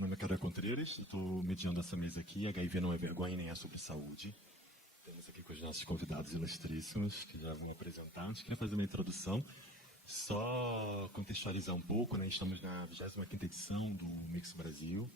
Meu nome é Carol Contreiras, estou mediando essa mesa aqui. HIV não é vergonha nem é sobre saúde. Temos aqui com os nossos convidados ilustríssimos, que já vão apresentar. Antes, queria fazer uma introdução, só contextualizar um pouco, né? Estamos na 25ª edição do Mix Brasil,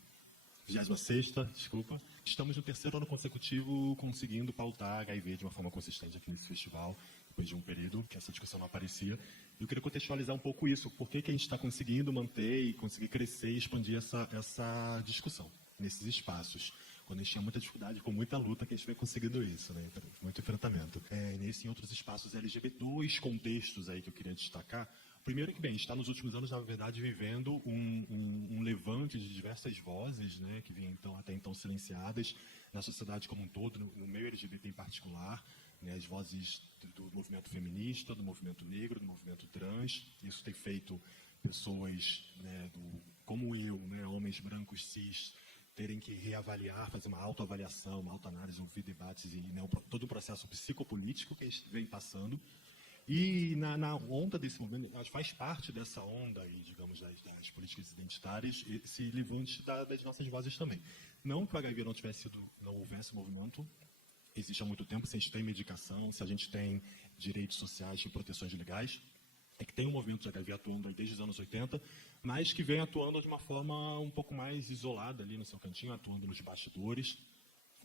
26ª, desculpa. Estamos no 3º ano consecutivo conseguindo pautar HIV de uma forma consistente aqui nesse festival, depois de um período que essa discussão não aparecia. Eu queria contextualizar um pouco isso, por que a gente está conseguindo manter e conseguir crescer e expandir essa discussão nesses espaços. Quando a gente tinha muita dificuldade, com muita luta, que a gente vem conseguindo isso, né? Muito enfrentamento. Nesse e em outros espaços LGBT, dois contextos aí que eu queria destacar. Primeiro que, bem, a gente está nos últimos anos, na verdade, vivendo um levante de diversas vozes, né, que vinham até então silenciadas na sociedade como um todo, no meio LGBT em particular, né, as vozes do movimento feminista, do movimento negro, do movimento trans. Isso tem feito pessoas, né, como eu, né, homens brancos cis, terem que reavaliar, fazer uma autoavaliação, uma autoanálise, ouvir debates e, né, todo o processo psicopolítico que a gente vem passando. E na onda desse movimento, faz parte dessa onda aí, digamos, das políticas identitárias, esse levante das nossas vozes também. Não que o HIV não houvesse movimento, existe há muito tempo, se a gente tem medicação, se a gente tem direitos sociais e proteções legais, é que tem um movimento de HIV atuando aí desde os anos 80, mas que vem atuando de uma forma um pouco mais isolada ali no seu cantinho, atuando nos bastidores.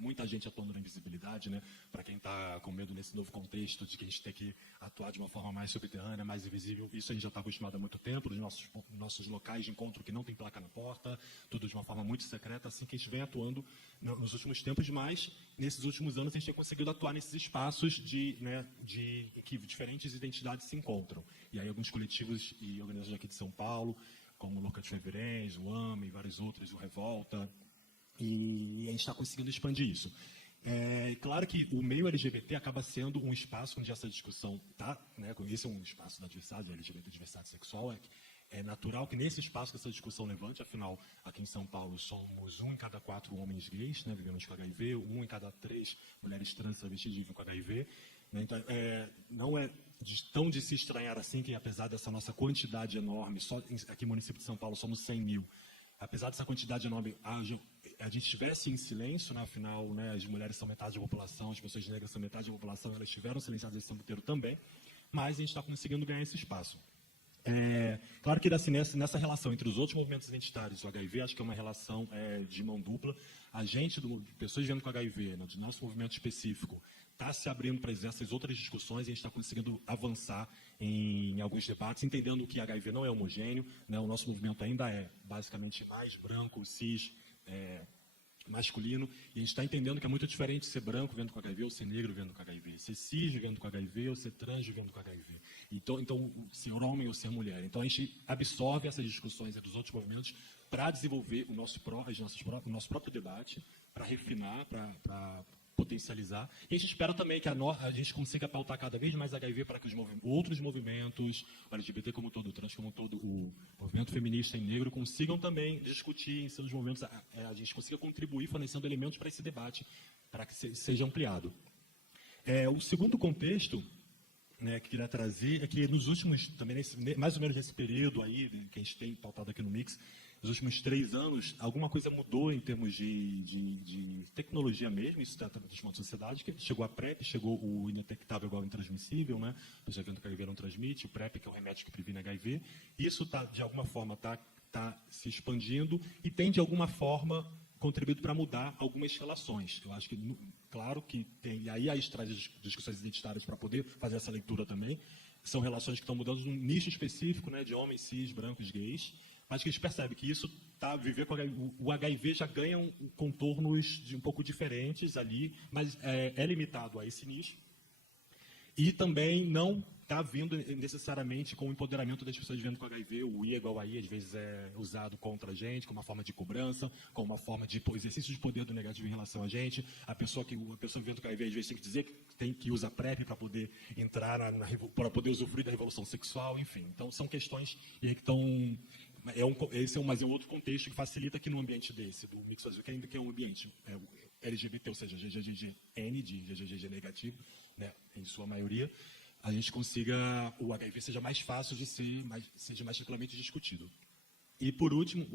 Muita gente atuando na invisibilidade, né? Para quem está com medo nesse novo contexto de que a gente tem que atuar de uma forma mais subterrânea, mais invisível, isso a gente já está acostumado há muito tempo, nos nossos locais de encontro que não tem placa na porta, tudo de uma forma muito secreta, assim que a gente vem atuando nos últimos tempos, mas nesses últimos anos a gente tem conseguido atuar nesses espaços de que diferentes identidades se encontram. E aí alguns coletivos e organizações aqui de São Paulo, como o Louca de Fevereiro, o AMA e vários outros, o Revolta, e a gente está conseguindo expandir isso. É claro que o meio LGBT acaba sendo um espaço onde essa discussão está, né, esse é um espaço da diversidade, LGBT, diversidade sexual, é natural que nesse espaço que essa discussão levante, afinal, aqui em São Paulo somos 1 em cada 4 homens gays, né, vivendo com HIV, 1 em cada 3 mulheres trans travestis vivem com HIV, né, então não é tão de se estranhar assim que, apesar dessa nossa quantidade enorme, só aqui no município de São Paulo somos 100 mil, apesar dessa quantidade enorme, a gente estivesse em silêncio, né, afinal, né, as mulheres são metade da população, as pessoas negras são metade da população, elas estiveram silenciadas esse tempo inteiro também, mas a gente está conseguindo ganhar esse espaço. Claro que assim, nessa relação entre os outros movimentos identitários e o HIV, acho que é uma relação de mão dupla. A gente, pessoas vivendo com HIV, né, do nosso movimento específico, está se abrindo para essas outras discussões e a gente está conseguindo avançar em alguns debates, entendendo que HIV não é homogêneo, né, o nosso movimento ainda é basicamente mais branco, cis, masculino, e a gente está entendendo que é muito diferente ser branco vivendo com HIV ou ser negro vivendo com HIV, ser cis vivendo com HIV ou ser trans vivendo com HIV. Então ser homem ou ser mulher. Então a gente absorve essas discussões dos outros movimentos para desenvolver o nosso próprio debate, para refinar, para potencializar. E a gente espera também que a gente consiga pautar cada vez mais HIV para que os outros movimentos, o LGBT como todo, o trans como todo, o movimento feminista e negro, consigam também discutir em seus movimentos, a gente consiga contribuir fornecendo elementos para esse debate, para que seja ampliado. O segundo contexto, né, que queria trazer é que nos últimos, também mais ou menos nesse período aí, que a gente tem pautado aqui no Mix, nos últimos 3 anos, alguma coisa mudou em termos de tecnologia mesmo, isso está de uma sociedade, que chegou a PrEP, chegou o indetectável igual intransmissível, né, já vendo que o HIV não transmite, o PrEP, que é o remédio que previne HIV, isso de alguma forma está se expandindo e tem, de alguma forma, contribuído para mudar algumas relações. Eu acho que, claro que tem, e aí a gente traz as discussões identitárias para poder fazer essa leitura também, são relações que estão mudando num nicho específico, né, de homens cis, brancos, gays, mas que a gente percebe que isso viver com o HIV já ganha contornos um pouco diferentes ali, mas é limitado a esse nicho. E também não está vindo necessariamente com o empoderamento das pessoas vivendo com HIV. O I igual a I, às vezes, é usado contra a gente, como uma forma de cobrança, como uma forma de exercício de poder do negativo em relação a gente. A pessoa vivendo com HIV, às vezes, tem que dizer que usa PrEP para poder entrar, para poder usufruir da revolução sexual, enfim. Então, são questões que estão... Esse é um outro contexto que facilita que no ambiente desse, do Mix Brasil, que ainda que é um ambiente LGBT, ou seja, GGGN, de GGG negativo, né, em sua maioria, a gente consiga, o HIV seja mais fácil de ser, seja mais tranquilamente discutido. E, por último,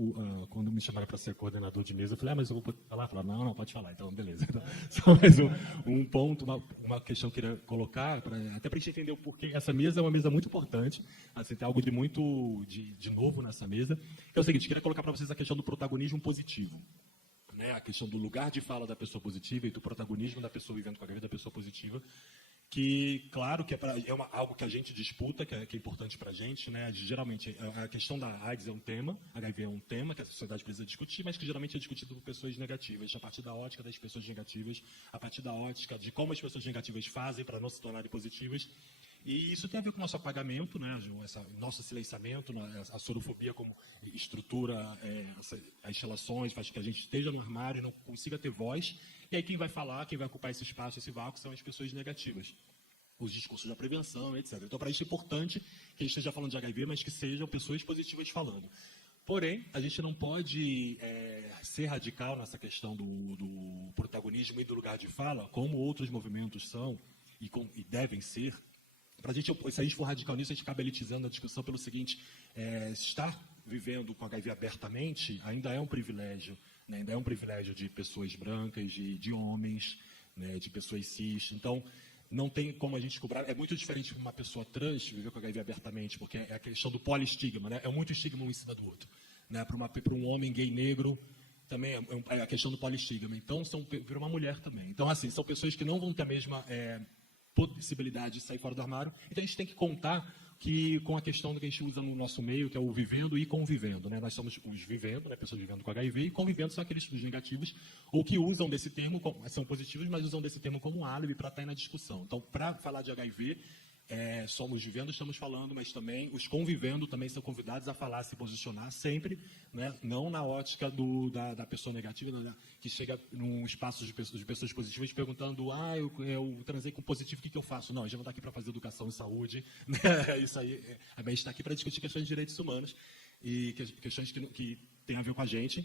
quando me chamaram para ser coordenador de mesa, eu falei, mas eu vou poder falar? Falaram, não, pode falar. Então, beleza. Então, só mais um ponto, uma questão que eu queria colocar, até para a gente entender o porquê. Essa mesa é uma mesa muito importante, assim, tem algo de muito de novo nessa mesa, que é o seguinte, queria colocar para vocês a questão do protagonismo positivo. Né, a questão do lugar de fala da pessoa positiva e do protagonismo da pessoa vivendo com a HIV da pessoa positiva, que, claro, que algo que a gente disputa, que é importante para a gente, né? Geralmente, a questão da AIDS é um tema, HIV é um tema que a sociedade precisa discutir, mas que geralmente é discutido por pessoas negativas, a partir da ótica das pessoas negativas, a partir da ótica de como as pessoas negativas fazem para não se tornarem positivas. E isso tem a ver com o nosso apagamento, né? Nosso silenciamento, a sorofobia como estrutura as relações, faz com que a gente esteja no armário e não consiga ter voz. E aí quem vai falar, quem vai ocupar esse espaço, esse vácuo, são as pessoas negativas. Os discursos da prevenção, etc. Então, para isso é importante que a gente esteja falando de HIV, mas que sejam pessoas positivas falando. Porém, a gente não pode ser radical nessa questão do protagonismo e do lugar de fala, como outros movimentos são e devem ser. Se a gente for radical nisso, a gente acaba elitizando a discussão pelo seguinte, estar vivendo com HIV abertamente ainda é um privilégio, né? Ainda é um privilégio de pessoas brancas, de homens, né? De pessoas cis. Então, não tem como a gente cobrar. É muito diferente de uma pessoa trans viver com HIV abertamente, porque é a questão do polistigma, né? É muito estigma um em cima do outro. Né? Para um homem gay negro, também é a questão do polistigma. Então, para uma mulher também. Então, assim, são pessoas que não vão ter a mesma possibilidade de sair fora do armário. Então, a gente tem que contar com a questão que a gente usa no nosso meio, que é o vivendo e convivendo. Né? Nós somos os vivendo, né? Pessoas vivendo com HIV, e convivendo são aqueles estudos negativos, ou que usam desse termo, são positivos, mas usam desse termo como um álibi para estar na discussão. Então, para falar de HIV, somos vivendo, estamos falando, mas também os convivendo também são convidados a falar, a se posicionar sempre, né? Não na ótica da pessoa negativa, né? Que chega num espaço de pessoas positivas perguntando, eu transei com positivo, o que eu faço? Não, a gente não está aqui para fazer educação e saúde, né? Isso aí, a gente está aqui para discutir questões de direitos humanos e questões que têm a ver com a gente.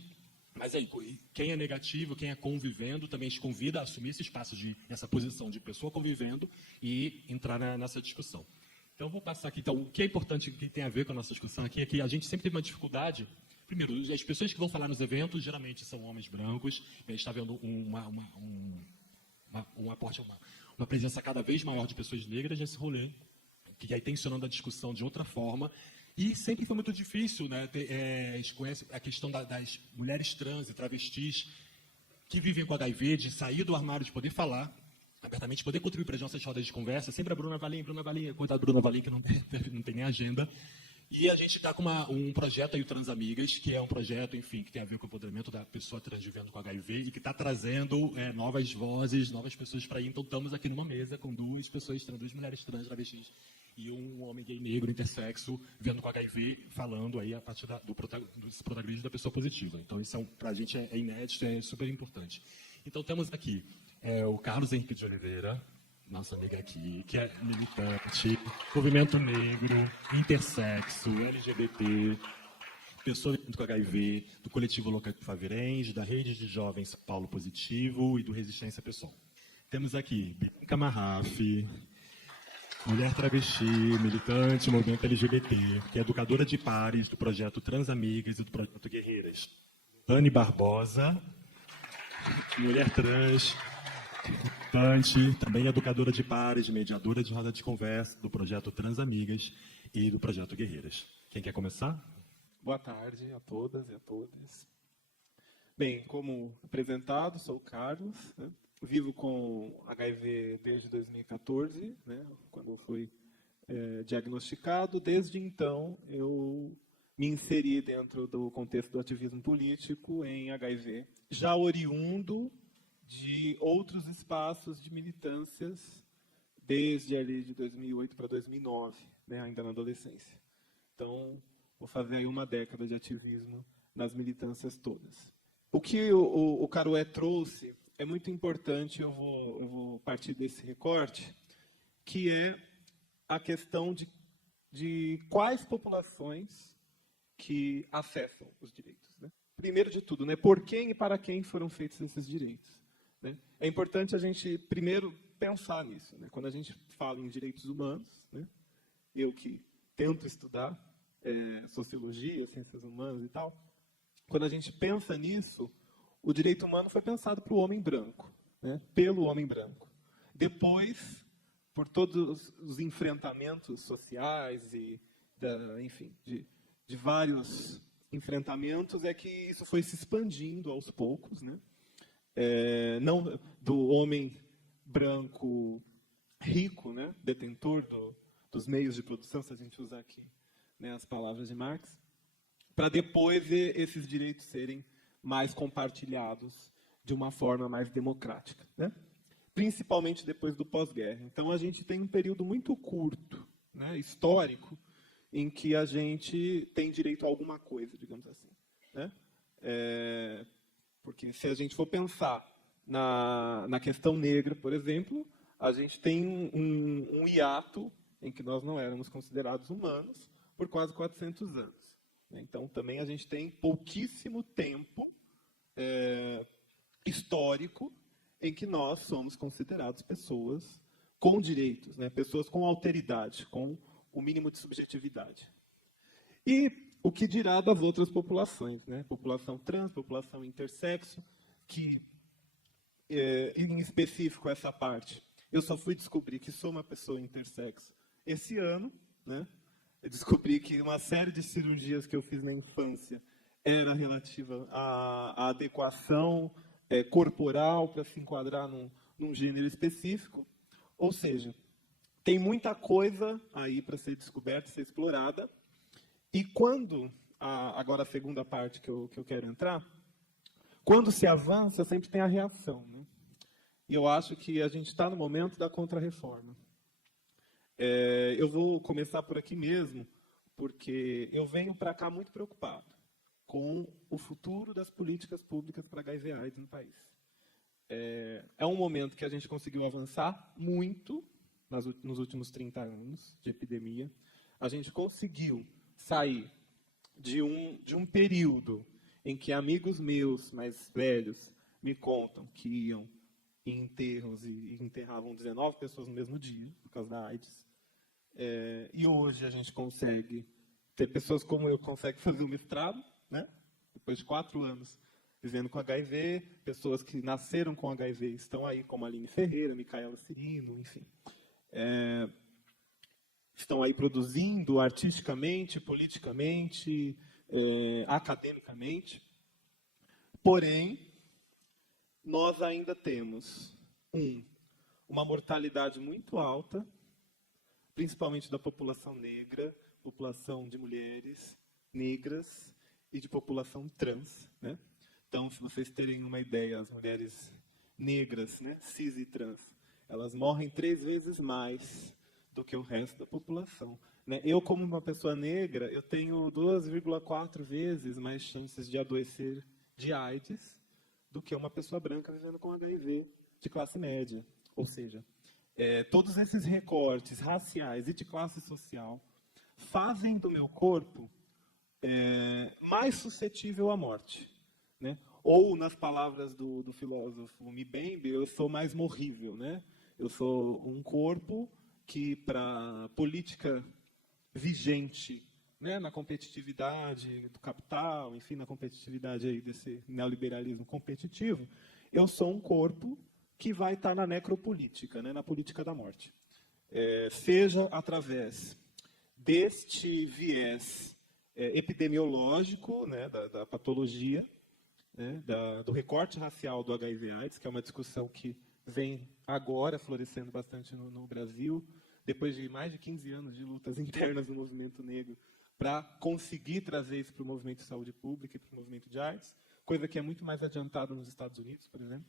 Mas aí, quem é negativo, quem é convivendo, também te convida a assumir esse espaço, essa posição de pessoa convivendo e entrar nessa discussão. Então, eu vou passar aqui. Então, o que é importante, que tem a ver com a nossa discussão aqui, é que a gente sempre teve uma dificuldade. Primeiro, as pessoas que vão falar nos eventos, geralmente são homens brancos. A gente está vendo uma presença cada vez maior de pessoas negras nesse rolê, que aí tensionando a discussão de outra forma. E sempre foi muito difícil, né? A gente conhece a questão das mulheres trans e travestis que vivem com HIV, de sair do armário, de poder falar abertamente, poder contribuir para as nossas rodas de conversa. Sempre a Bruna Valim, coitada da Bruna Valim, que não tem nem agenda. E a gente está com um projeto aí, o Transamigas, que é um projeto, enfim, que tem a ver com o empoderamento da pessoa trans vivendo com HIV e que está trazendo novas vozes, novas pessoas para ir. Então, estamos aqui numa mesa com duas mulheres trans, travestis, e um homem gay negro, intersexo, vivendo com HIV, falando aí a partir do protagonismo da pessoa positiva. Então, isso para a gente é inédito, é super importante. Então, temos aqui o Carlos Henrique de Oliveira, nossa amiga aqui, que é militante, movimento negro, intersexo, LGBT, pessoa vivendo com HIV, do coletivo Local de Faverens, da Rede de Jovens Paulo Positivo e do Resistência Pessoal. Temos aqui Bianca Marraf, mulher travesti, militante, movimento LGBT, que é educadora de pares do projeto Transamigas e do projeto Guerreiras. Dani Barbosa, mulher trans, militante, também educadora de pares, mediadora de roda de conversa do projeto Transamigas e do projeto Guerreiras. Quem quer começar? Boa tarde a todas e a todos. Bem, como apresentado, sou o Carlos, né? Vivo com HIV desde 2014, né, quando eu fui diagnosticado. Desde então, eu me inseri dentro do contexto do ativismo político em HIV, já oriundo de outros espaços de militâncias, desde ali de 2008 para 2009, né, ainda na adolescência. Então, vou fazer aí uma década de ativismo nas militâncias todas. O que o Carué trouxe é muito importante, eu vou partir desse recorte, que é a questão de quais populações que acessam os direitos. Né? Primeiro de tudo, né, por quem e para quem foram feitos esses direitos. Né? É importante a gente, primeiro, pensar nisso. Né? Quando a gente fala em direitos humanos, né, eu que tento estudar, sociologia, ciências humanas e tal, quando a gente pensa nisso, o direito humano foi pensado para o homem branco, né? Pelo homem branco. Depois, por todos os enfrentamentos sociais e, enfim, de vários enfrentamentos, é que isso foi se expandindo aos poucos, né? Não do homem branco rico, né? Detentor dos meios de produção, se a gente usar aqui, né, as palavras de Marx, para depois esses direitos serem mais compartilhados de uma forma mais democrática, né? Principalmente depois do pós-guerra. Então, a gente tem um período muito curto, né, histórico, em que a gente tem direito a alguma coisa, digamos assim, né? Porque se a gente for pensar na questão negra, por exemplo, a gente tem um hiato em que nós não éramos considerados humanos por quase 400 anos. Então, também a gente tem pouquíssimo tempo histórico em que nós somos considerados pessoas com direitos, né? Pessoas com alteridade, com o mínimo de subjetividade. E o que dirá das outras populações, né? População trans, população intersexo, que, em específico, essa parte, eu só fui descobrir que sou uma pessoa intersexo esse ano, né? Eu descobri que uma série de cirurgias que eu fiz na infância era relativa à adequação corporal para se enquadrar num gênero específico. Ou seja, tem muita coisa aí para ser descoberta, ser explorada. E quando, agora a segunda parte que eu quero entrar, quando se avança, sempre tem a reação, né? E eu acho que a gente está no momento da contrarreforma. Eu vou começar por aqui mesmo, porque eu venho para cá muito preocupado com o futuro das políticas públicas para HIV/AIDS no país. É um momento que a gente conseguiu avançar muito nos últimos 30 anos de epidemia. A gente conseguiu sair de um período em que amigos meus mais velhos me contam que iam em enterros e enterravam 19 pessoas no mesmo dia, por causa da AIDS. E hoje a gente consegue ter pessoas como eu que conseguem fazer um mestrado, né? Depois de 4 anos vivendo com HIV, pessoas que nasceram com HIV estão aí, como a Aline Ferreira, Micaela Cirino, enfim. Estão aí produzindo artisticamente, politicamente, academicamente. Porém, nós ainda temos, uma mortalidade muito alta, principalmente da população negra, população de mulheres negras e de população trans, né? Então, se vocês terem uma ideia, as mulheres negras, né, cis e trans, elas morrem 3 vezes mais do que o resto da população, né? Eu, como uma pessoa negra, eu tenho 2,4 vezes mais chances de adoecer de AIDS do que uma pessoa branca vivendo com HIV de classe média. Ou seja, todos esses recortes raciais e de classe social fazem do meu corpo mais suscetível à morte, né? Ou, nas palavras do filósofo Mbembe, eu sou mais morrível, né? Eu sou um corpo que, para a política vigente, né, na competitividade do capital, enfim, na competitividade aí desse neoliberalismo competitivo, eu sou um corpo que vai estar na necropolítica, né, na política da morte. Seja através deste viés epidemiológico, né, da patologia, né, do recorte racial do HIV/AIDS, que é uma discussão que vem agora florescendo bastante no Brasil, depois de mais de 15 anos de lutas internas do movimento negro, para conseguir trazer isso para o movimento de saúde pública e para o movimento de AIDS, coisa que é muito mais adiantada nos Estados Unidos, por exemplo.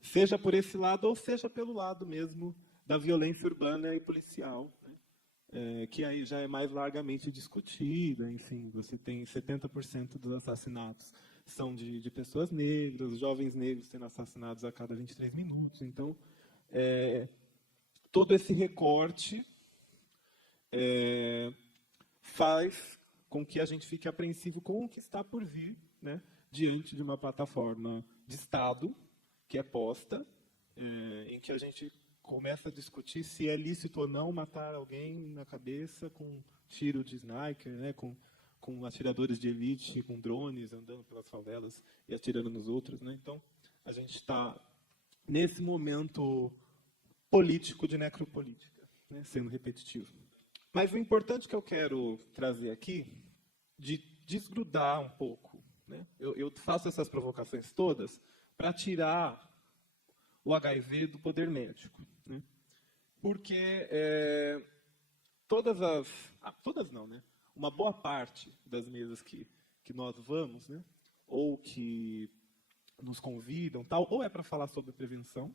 Seja por esse lado, ou seja pelo lado mesmo da violência urbana e policial, né? Que aí já é mais largamente discutida. Enfim, você tem 70% dos assassinatos são de pessoas negras, jovens negros sendo assassinados a cada 23 minutos. Então, todo esse recorte faz com que a gente fique apreensivo com o que está por vir, né, diante de uma plataforma de Estado que é posta, em que a gente começa a discutir se é lícito ou não matar alguém na cabeça com tiro de sniper, né, com atiradores de elite, com drones andando pelas favelas e atirando nos outros, né? Então, a gente está nesse momento político de necropolítica, né, sendo repetitivo. Mas o importante que eu quero trazer aqui, de desgrudar um pouco, né? Eu faço essas provocações todas para tirar o HIV do poder médico, né? Porque todas não, né? Uma boa parte das mesas que nós vamos, né? Ou que nos convidam, tal, ou é para falar sobre prevenção,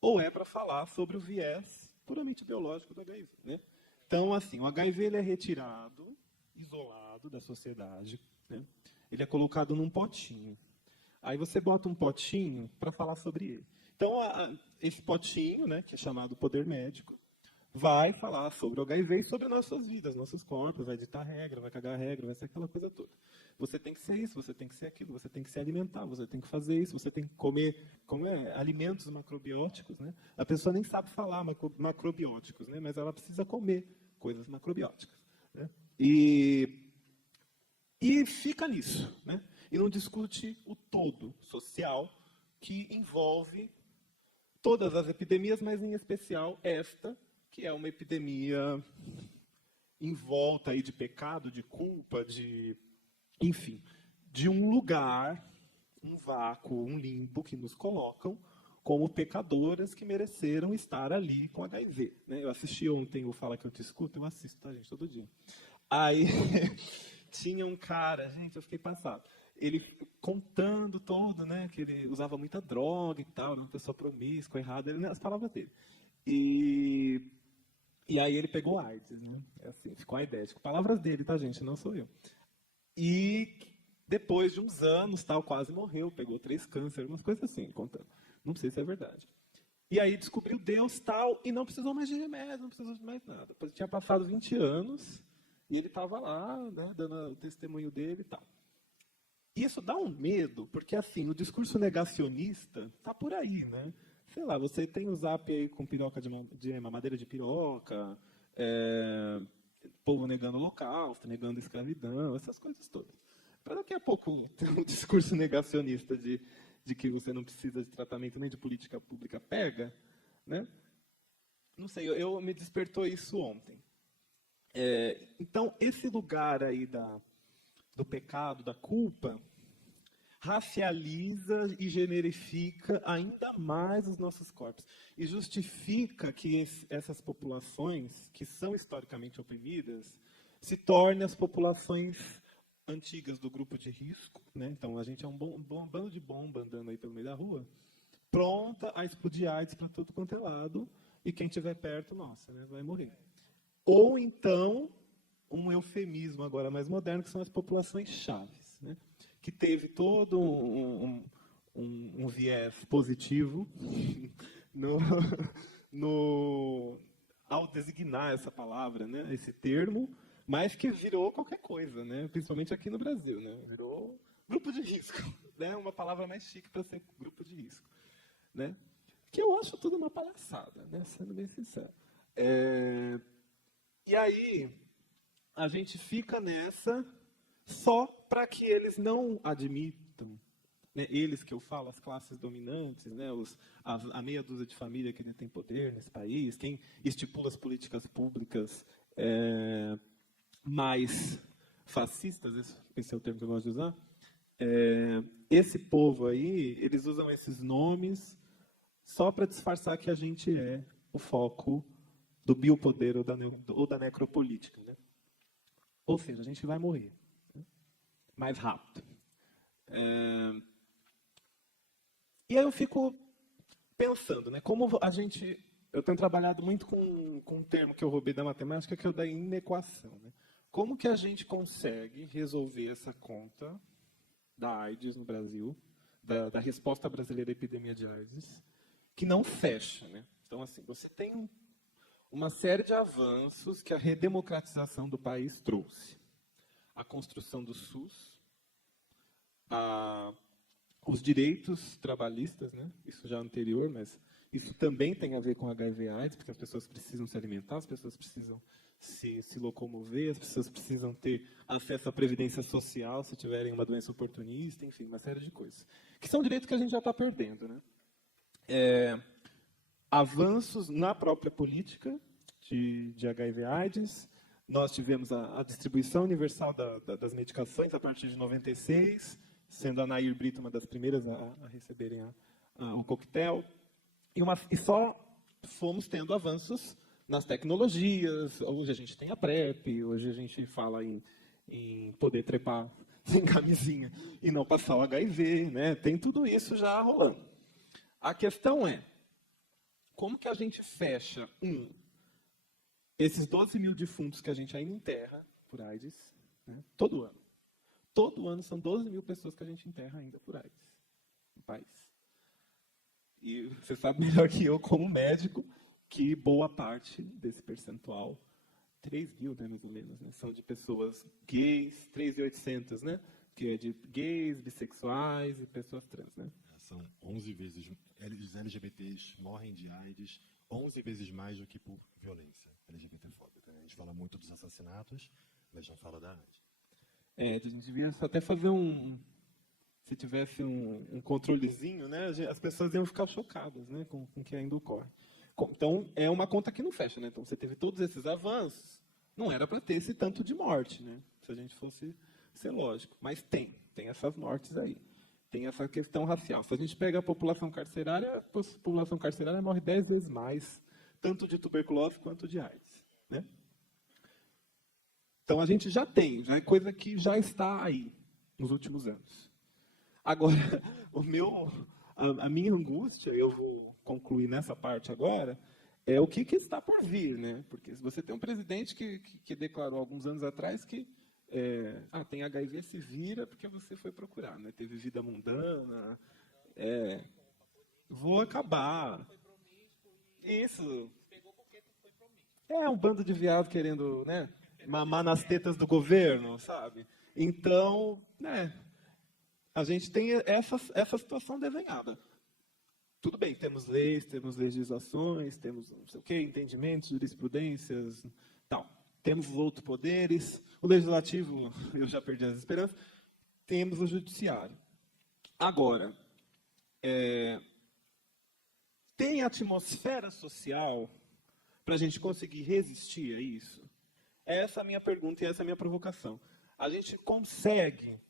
ou é para falar sobre o viés puramente biológico do HIV, né? Então, assim, o HIV ele é retirado, isolado da sociedade, né? Ele é colocado num potinho. Aí você bota um potinho para falar sobre ele. Então, esse potinho, né, que é chamado poder médico, vai falar sobre o HIV e sobre nossas vidas, nossos corpos, vai ditar regra, vai cagar regra, vai ser aquela coisa toda. Você tem que ser isso, você tem que ser aquilo, você tem que se alimentar, você tem que fazer isso, você tem que comer alimentos macrobióticos, né? A pessoa nem sabe falar macrobióticos, né? Mas ela precisa comer coisas macrobióticas, né? E fica nisso, né? E não discute o todo social que envolve todas as epidemias, mas em especial esta, que é uma epidemia envolta aí de pecado, de culpa, enfim, de um lugar, um vácuo, um limbo que nos colocam como pecadoras que mereceram estar ali com HIV, né? Eu assisti ontem o Fala Que Eu Te Escuto, eu assisto, tá, gente, todo dia. Aí tinha um cara, gente, eu fiquei passado. Ele contando todo, né, que ele usava muita droga e tal, uma pessoa promíscua, errada, as palavras dele. E aí ele pegou AIDS, né? É assim, ficou aidético. Palavras dele, tá, gente? Não sou eu. E depois de uns anos, tal, quase morreu, pegou 3 cânceres, umas coisas assim, contando. Não sei se é verdade. E aí descobriu Deus, tal, e não precisou mais de remédio, não precisou de mais nada. Depois tinha passado 20 anos, e ele estava lá, né, dando o testemunho dele e tal. Isso dá um medo, porque assim, o discurso negacionista tá por aí, né? Sei lá, você tem o Zap aí com piroca de mamadeira de piroca, povo negando o holocausto, negando a escravidão, essas coisas todas. Para daqui a pouco ter um discurso negacionista de que você não precisa de tratamento nem de política pública pega, né? Não sei, eu me despertou isso ontem. Então, esse lugar aí do pecado, da culpa, racializa e generifica ainda mais os nossos corpos. E justifica que essas populações, que são historicamente oprimidas, se tornem as populações antigas do grupo de risco, né? Então, a gente é um bando de bomba andando aí pelo meio da rua, pronta a explodir AIDS para tudo quanto é lado, e quem estiver perto, nossa, né, vai morrer. Ou então, um eufemismo agora mais moderno, que são as populações chaves, né? Que teve todo um viés positivo ao designar essa palavra, né, esse termo, mas que virou qualquer coisa, né, principalmente aqui no Brasil, né, virou grupo de risco, né, uma palavra mais chique para ser grupo de risco, né, que eu acho tudo uma palhaçada, né, sendo bem sincero. E aí a gente fica nessa só para que eles não admitam, né, eles que eu falo, as classes dominantes, né, a meia dúzia de família que detém poder nesse país, quem estipula as políticas públicas mais fascistas, esse é o termo que eu gosto de usar, esse povo aí, eles usam esses nomes só para disfarçar que a gente é o foco do biopoder ou da necropolítica, né? Ou seja, a gente vai morrer, né, mais rápido. E aí eu fico pensando, né, como a gente... Eu tenho trabalhado muito com um termo que eu roubei da matemática, que é o da inequação, né? Como que a gente consegue resolver essa conta da AIDS no Brasil, da resposta brasileira à epidemia de AIDS, que não fecha, né? Então, assim, você tem uma série de avanços que a redemocratização do país trouxe. A construção do SUS, os direitos trabalhistas, né? Isso já anterior, mas Isso também tem a ver com HIV/AIDS, porque as pessoas precisam se alimentar, as pessoas precisam se locomover, as pessoas precisam ter acesso à previdência social se tiverem uma doença oportunista, enfim, uma série de coisas. Que são direitos que a gente já está perdendo, né? Avanços na própria política de HIV/AIDS. Nós tivemos a distribuição universal das medicações a partir de 96, sendo a Nair Brito uma das primeiras a receberem o coquetel. E só fomos tendo avanços nas tecnologias. Hoje a gente tem a PrEP, hoje a gente fala em poder trepar sem camisinha e não passar o HIV, né? Tem tudo isso já rolando. A questão é, como que a gente fecha, esses 12 mil defuntos que a gente ainda enterra por AIDS, né? Todo ano. Todo ano são 12 mil pessoas que a gente enterra ainda por AIDS no país. E você sabe melhor que eu, como médico, que boa parte desse percentual, 3 mil, né, mais ou menos, né, são de pessoas gays, 3.800, né, que é de gays, bissexuais e pessoas trans, né? São 11 vezes, os LGBTs morrem de AIDS 11 vezes mais do que por violência LGBTfóbica. A gente fala muito dos assassinatos, mas não fala da AIDS. A gente devia até fazer se tivesse um controlezinho, né, as pessoas iam ficar chocadas, né, com o que ainda ocorre. Então, é uma conta que não fecha, né? Então, você teve todos esses avanços, não era para ter esse tanto de morte, né? Se a gente fosse ser lógico. Mas tem essas mortes aí. Tem essa questão racial. Se a gente pega a população carcerária morre 10 vezes mais, tanto de tuberculose quanto de AIDS, né? Então, a gente já é coisa que já está aí nos últimos anos. Agora, a minha angústia, eu vou concluir nessa parte agora, é o que está por vir, né? Porque se você tem um presidente que declarou alguns anos atrás que tem HIV, se vira porque você foi procurar, né? Teve vida mundana, vou acabar. Isso. Um bando de viado querendo, né, mamar nas tetas do governo, sabe? Então, né, a gente tem essa situação desenhada. Tudo bem, temos leis, temos legislações, temos não sei o quê, entendimentos, jurisprudências, tal. Temos os outros poderes. O legislativo, eu já perdi as esperanças. Temos o judiciário. Agora, tem atmosfera social para a gente conseguir resistir a isso? Essa é a minha pergunta e essa é a minha provocação. A gente consegue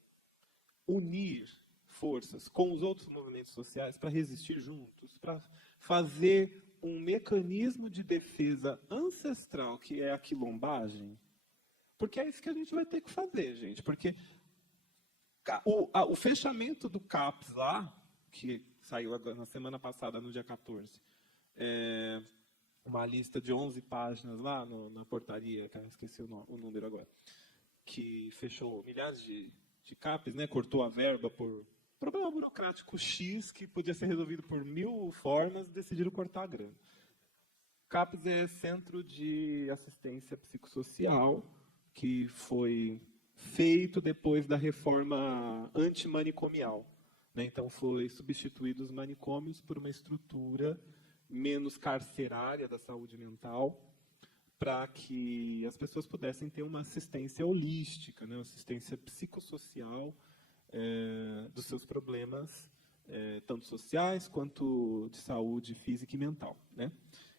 unir forças com os outros movimentos sociais para resistir juntos, para fazer um mecanismo de defesa ancestral, que é a quilombagem? Porque é isso que a gente vai ter que fazer, gente. Porque o fechamento do CAPS lá, que saiu agora, na semana passada, no dia 14, uma lista de 11 páginas lá na portaria, que eu esqueci o número agora, que fechou milhares de CAPs, né, cortou a verba por problema burocrático X, que podia ser resolvido por 1000 formas, decidiram cortar a grana. CAPS é Centro de Assistência Psicossocial, que foi feito depois da reforma antimanicomial, né? Então, foi substituído os manicômios por uma estrutura menos carcerária da saúde mental, para que as pessoas pudessem ter uma assistência holística, né? Uma assistência psicossocial dos seus problemas, tanto sociais quanto de saúde física e mental, né?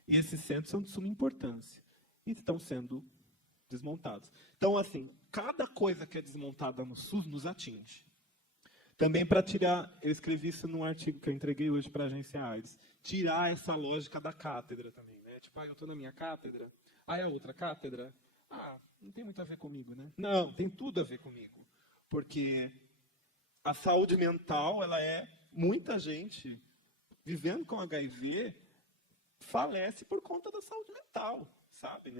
E esses centros são de suma importância e estão sendo desmontados. Então, assim, cada coisa que é desmontada no SUS nos atinge. Também para tirar, eu escrevi isso num artigo que eu entreguei hoje para a agência AIDS, tirar essa lógica da cátedra também, né? Tipo, eu estou na minha cátedra, a outra cátedra, não tem muito a ver comigo, né? Não, tem tudo a ver comigo, porque a saúde mental, muita gente vivendo com HIV falece por conta da saúde mental, sabe?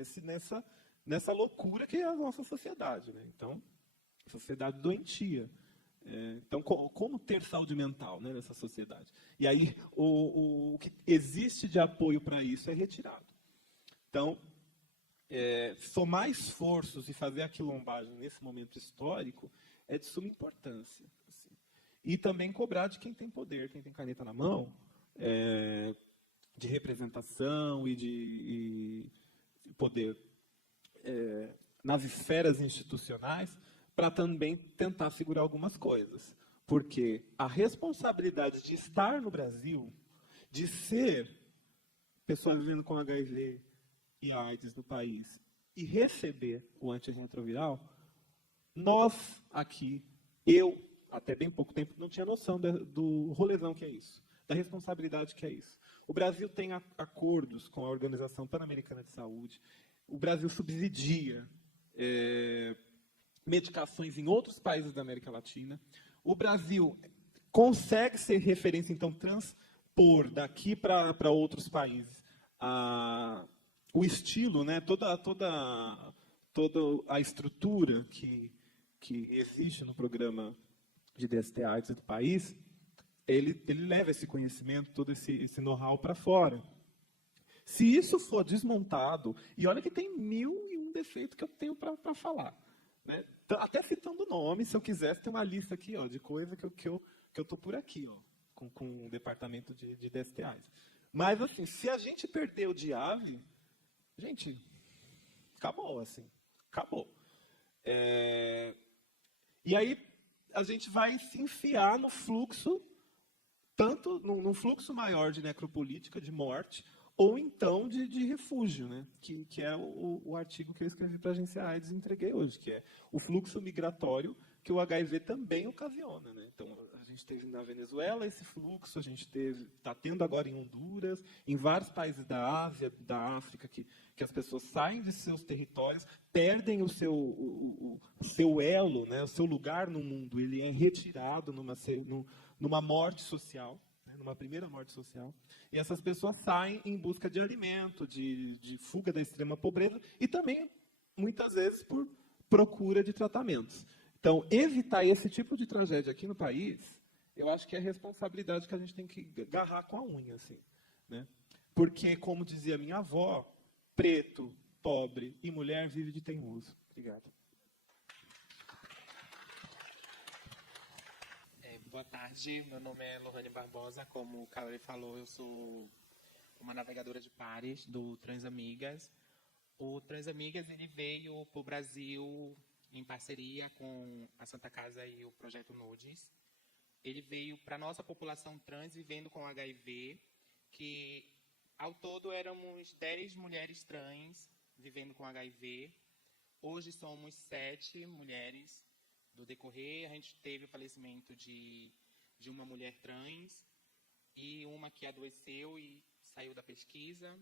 Nessa loucura que é a nossa sociedade, né? Então, sociedade doentia. Então, como ter saúde mental, né, nessa sociedade? E aí, o que existe de apoio para isso é retirado. Então, somar esforços e fazer a quilombagem nesse momento histórico é de suma importância. Assim. E também cobrar de quem tem poder, quem tem caneta na mão, de representação e de poder nas esferas institucionais para também tentar segurar algumas coisas. Porque a responsabilidade de estar no Brasil, de ser pessoa vivendo com HIV e AIDS no país e receber o antirretroviral, nós aqui, eu, até bem pouco tempo, não tinha noção do rolezão que é isso, da responsabilidade que é isso. O Brasil tem acordos com a Organização Pan-Americana de Saúde, o Brasil subsidia medicações em outros países da América Latina, o Brasil consegue ser referência, então, transpor daqui para outros países o estilo, né, toda a estrutura que existe no programa de DST-AIDS do país, ele leva esse conhecimento, todo esse know-how para fora. Se isso for desmontado, e olha que tem 1001 defeitos que eu tenho para falar, né? Até citando nomes, se eu quisesse, tem uma lista aqui, ó, de coisa que eu estou por aqui, ó, com o departamento de DST-AIDS. Mas, assim, se a gente perder o DIAV, gente, acabou, assim, acabou. E aí a gente vai se enfiar no fluxo, tanto num fluxo maior de necropolítica, de morte, ou então de refúgio, né? que é o artigo que eu escrevi para a Agência AIDS e entreguei hoje, que é o fluxo migratório que o HIV também ocasiona. Né? Então, a gente teve na Venezuela esse fluxo, a gente está tendo agora em Honduras, em vários países da Ásia, da África, que as pessoas saem de seus territórios, perdem o seu elo, né? O seu lugar no mundo, ele é retirado numa morte social, numa primeira morte social, e essas pessoas saem em busca de alimento, de fuga da extrema pobreza, e também, muitas vezes, por procura de tratamentos. Então, evitar esse tipo de tragédia aqui no país, eu acho que é a responsabilidade que a gente tem que agarrar com a unha, assim, né? Porque, como dizia minha avó, preto, pobre e mulher vive de teimoso. Obrigado. Boa tarde, meu nome é Lohane Barbosa, como o Caleb falou, eu sou uma navegadora de pares do Transamigas. O Transamigas ele veio para o Brasil em parceria com a Santa Casa e o Projeto Nudes. Ele veio para a nossa população trans vivendo com HIV, que ao todo éramos 10 mulheres trans vivendo com HIV. Hoje somos 7 mulheres. Do decorrer, a gente teve o falecimento de uma mulher trans e uma que adoeceu e saiu da pesquisa.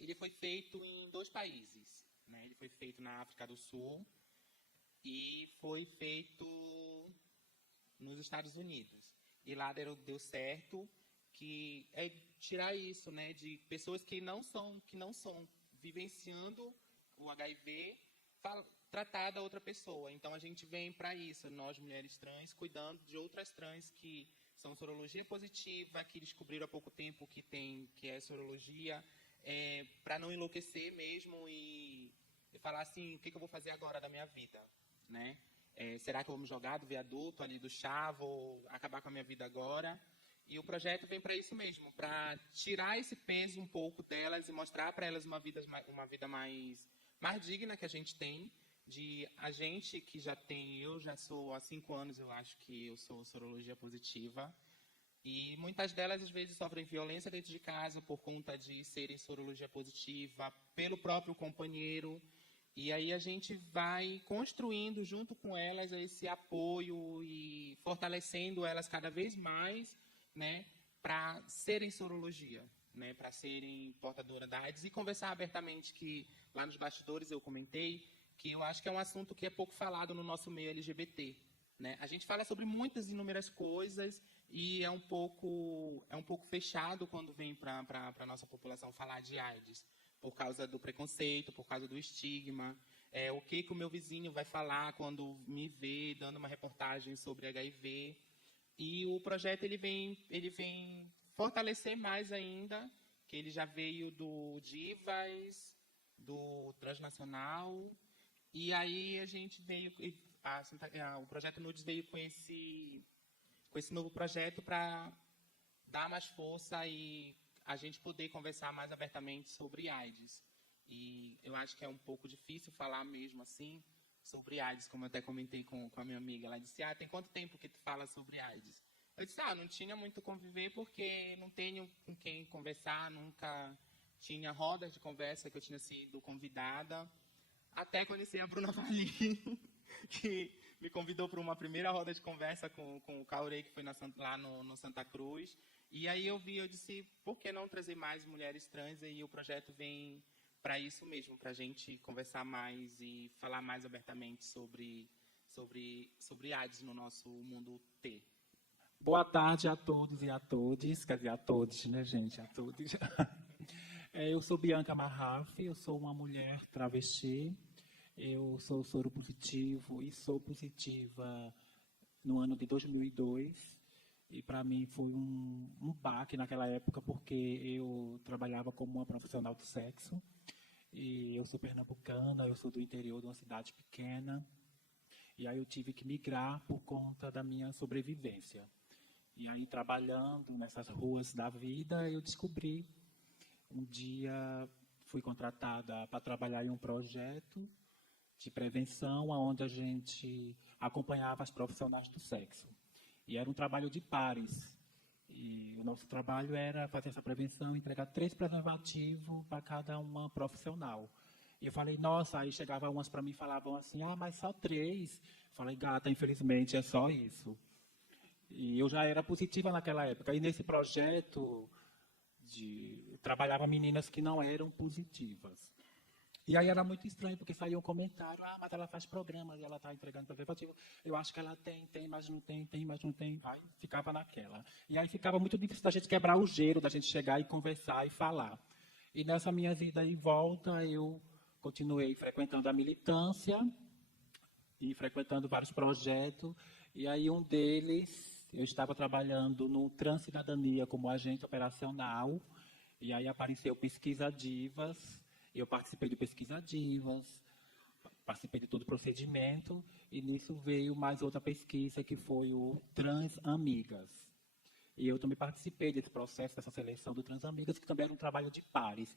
Ele foi feito em 2 países, né? Ele foi feito na África do Sul e foi feito nos Estados Unidos. E lá deu certo, que é tirar isso, né, de pessoas que não são vivenciando o HIV, tratar da outra pessoa. Então, a gente vem para isso, nós, mulheres trans, cuidando de outras trans que são sorologia positiva, que descobriram há pouco tempo que é sorologia, para não enlouquecer mesmo e falar assim, o que eu vou fazer agora da minha vida, né? Será que eu vou me jogar do viaduto, ali do chá, vou acabar com a minha vida agora? E o projeto vem para isso mesmo, para tirar esse peso um pouco delas e mostrar para elas uma vida mais digna que a gente tem, de a gente que já tem, eu já sou há 5 anos, eu acho que eu sou sorologia positiva, e muitas delas às vezes sofrem violência dentro de casa por conta de serem sorologia positiva, pelo próprio companheiro, e aí a gente vai construindo junto com elas esse apoio e fortalecendo elas cada vez mais, né, para serem sorologia, né, para serem portadoras da AIDS, e conversar abertamente, que lá nos bastidores eu comentei, que eu acho que é um assunto que é pouco falado no nosso meio LGBT. Né? A gente fala sobre muitas inúmeras coisas e é um pouco fechado quando vem para a nossa população falar de AIDS, por causa do preconceito, por causa do estigma. O que o meu vizinho vai falar quando me vê dando uma reportagem sobre HIV. E o projeto ele vem fortalecer mais ainda, que ele já veio do Divas, do Transnacional. E aí a gente veio, o Projeto Nudes veio com esse novo projeto para dar mais força e a gente poder conversar mais abertamente sobre AIDS. E eu acho que é um pouco difícil falar mesmo assim sobre AIDS, como eu até comentei com a minha amiga. Ela disse, tem quanto tempo que tu fala sobre AIDS? Eu disse, não tinha muito conviver porque não tenho com quem conversar, nunca tinha rodas de conversa que eu tinha sido convidada. Até conheci a Bruna Valim, que me convidou para uma primeira roda de conversa com o Caurei, que foi lá no Santa Cruz. E aí eu disse, por que não trazer mais mulheres trans? E o projeto vem para isso mesmo, para a gente conversar mais e falar mais abertamente sobre AIDS no nosso mundo T. Boa tarde a todos e a todas, quer dizer, a todos, né, gente? A todos. Eu sou Bianca Marraf, eu sou uma mulher travesti, eu sou soro positivo e sou positiva no ano de 2002. E para mim foi um baque naquela época, porque eu trabalhava como uma profissional do sexo. E eu sou pernambucana, eu sou do interior de uma cidade pequena. E aí eu tive que migrar por conta da minha sobrevivência. E aí, trabalhando nessas ruas da vida, eu descobri. Um dia, fui contratada para trabalhar em um projeto de prevenção, onde a gente acompanhava as profissionais do sexo. E era um trabalho de pares. E o nosso trabalho era fazer essa prevenção, entregar 3 preservativos para cada uma profissional. E eu falei, nossa, aí chegavam umas para mim e falavam assim, mas só 3. Falei, gata, infelizmente é só isso. E eu já era positiva naquela época. E nesse projeto, trabalhava meninas que não eram positivas. E aí era muito estranho, porque saía um comentário, mas ela faz programas e ela está entregando preservativo. Eu acho que ela tem, mas não tem, mas não tem. Aí ficava naquela. E aí ficava muito difícil da gente quebrar o gelo, da gente chegar e conversar e falar. E nessa minha vida e volta, eu continuei frequentando a militância e frequentando vários projetos. E aí um deles, eu estava trabalhando no Transcidadania como agente operacional. E aí apareceu Pesquisa Divas. Eu participei do Pesquisa Divas, participei de todo o procedimento, e nisso veio mais outra pesquisa, que foi o Trans Amigas. E eu também participei desse processo, dessa seleção do Trans Amigas, que também era um trabalho de pares.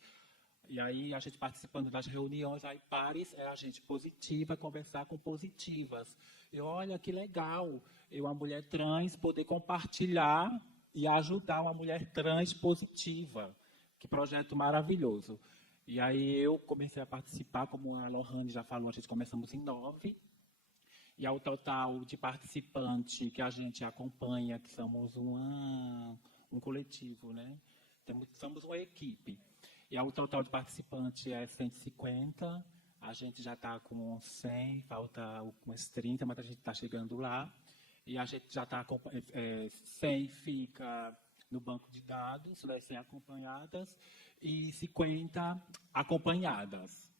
E aí, a gente participando das reuniões, aí pares é a gente positiva, conversar com positivas. E olha que legal, eu, uma mulher trans, poder compartilhar e ajudar uma mulher trans positiva. Que projeto maravilhoso. E aí eu comecei a participar, como a Lohane já falou, a gente começamos em 9. E ao total de participantes que a gente acompanha, que somos um coletivo, né? Somos uma equipe. E ao total de participantes é 150. A gente já está com 100, falta umas 30, mas a gente está chegando lá. E a gente já está... 100 fica no banco de dados, 100 acompanhadas, e 50 acompanhadas,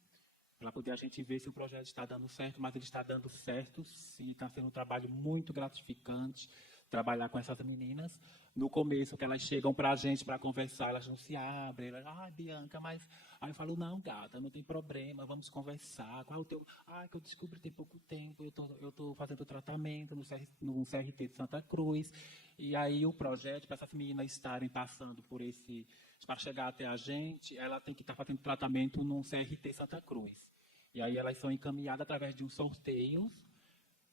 para poder a gente ver se o projeto está dando certo, mas ele está dando certo, sim, está sendo um trabalho muito gratificante, trabalhar com essas meninas. No começo, que elas chegam para a gente para conversar, elas não se abrem, elas, Bianca, mas... Aí eu falo, não, gata, não tem problema, vamos conversar. Qual é o teu... que eu descobri tem pouco tempo, eu tô fazendo tratamento no CRT de Santa Cruz. E aí o projeto, para essas meninas estarem passando por esse... Para chegar até a gente, ela tem que estar fazendo tratamento num CRT Santa Cruz. E aí elas são encaminhadas através de um sorteio.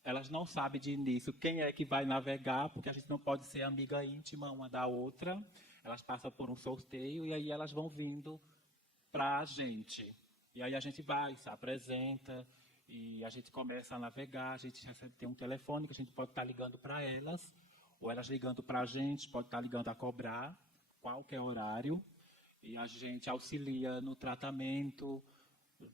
Elas não sabem de início quem é que vai navegar, porque a gente não pode ser amiga íntima uma da outra. Elas passam por um sorteio e aí elas vão vindo para a gente. E aí a gente vai, se apresenta e a gente começa a navegar. A gente tem um telefone que a gente pode estar ligando para elas, ou elas ligando para a gente, pode estar ligando a cobrar, qualquer horário. E a gente auxilia no tratamento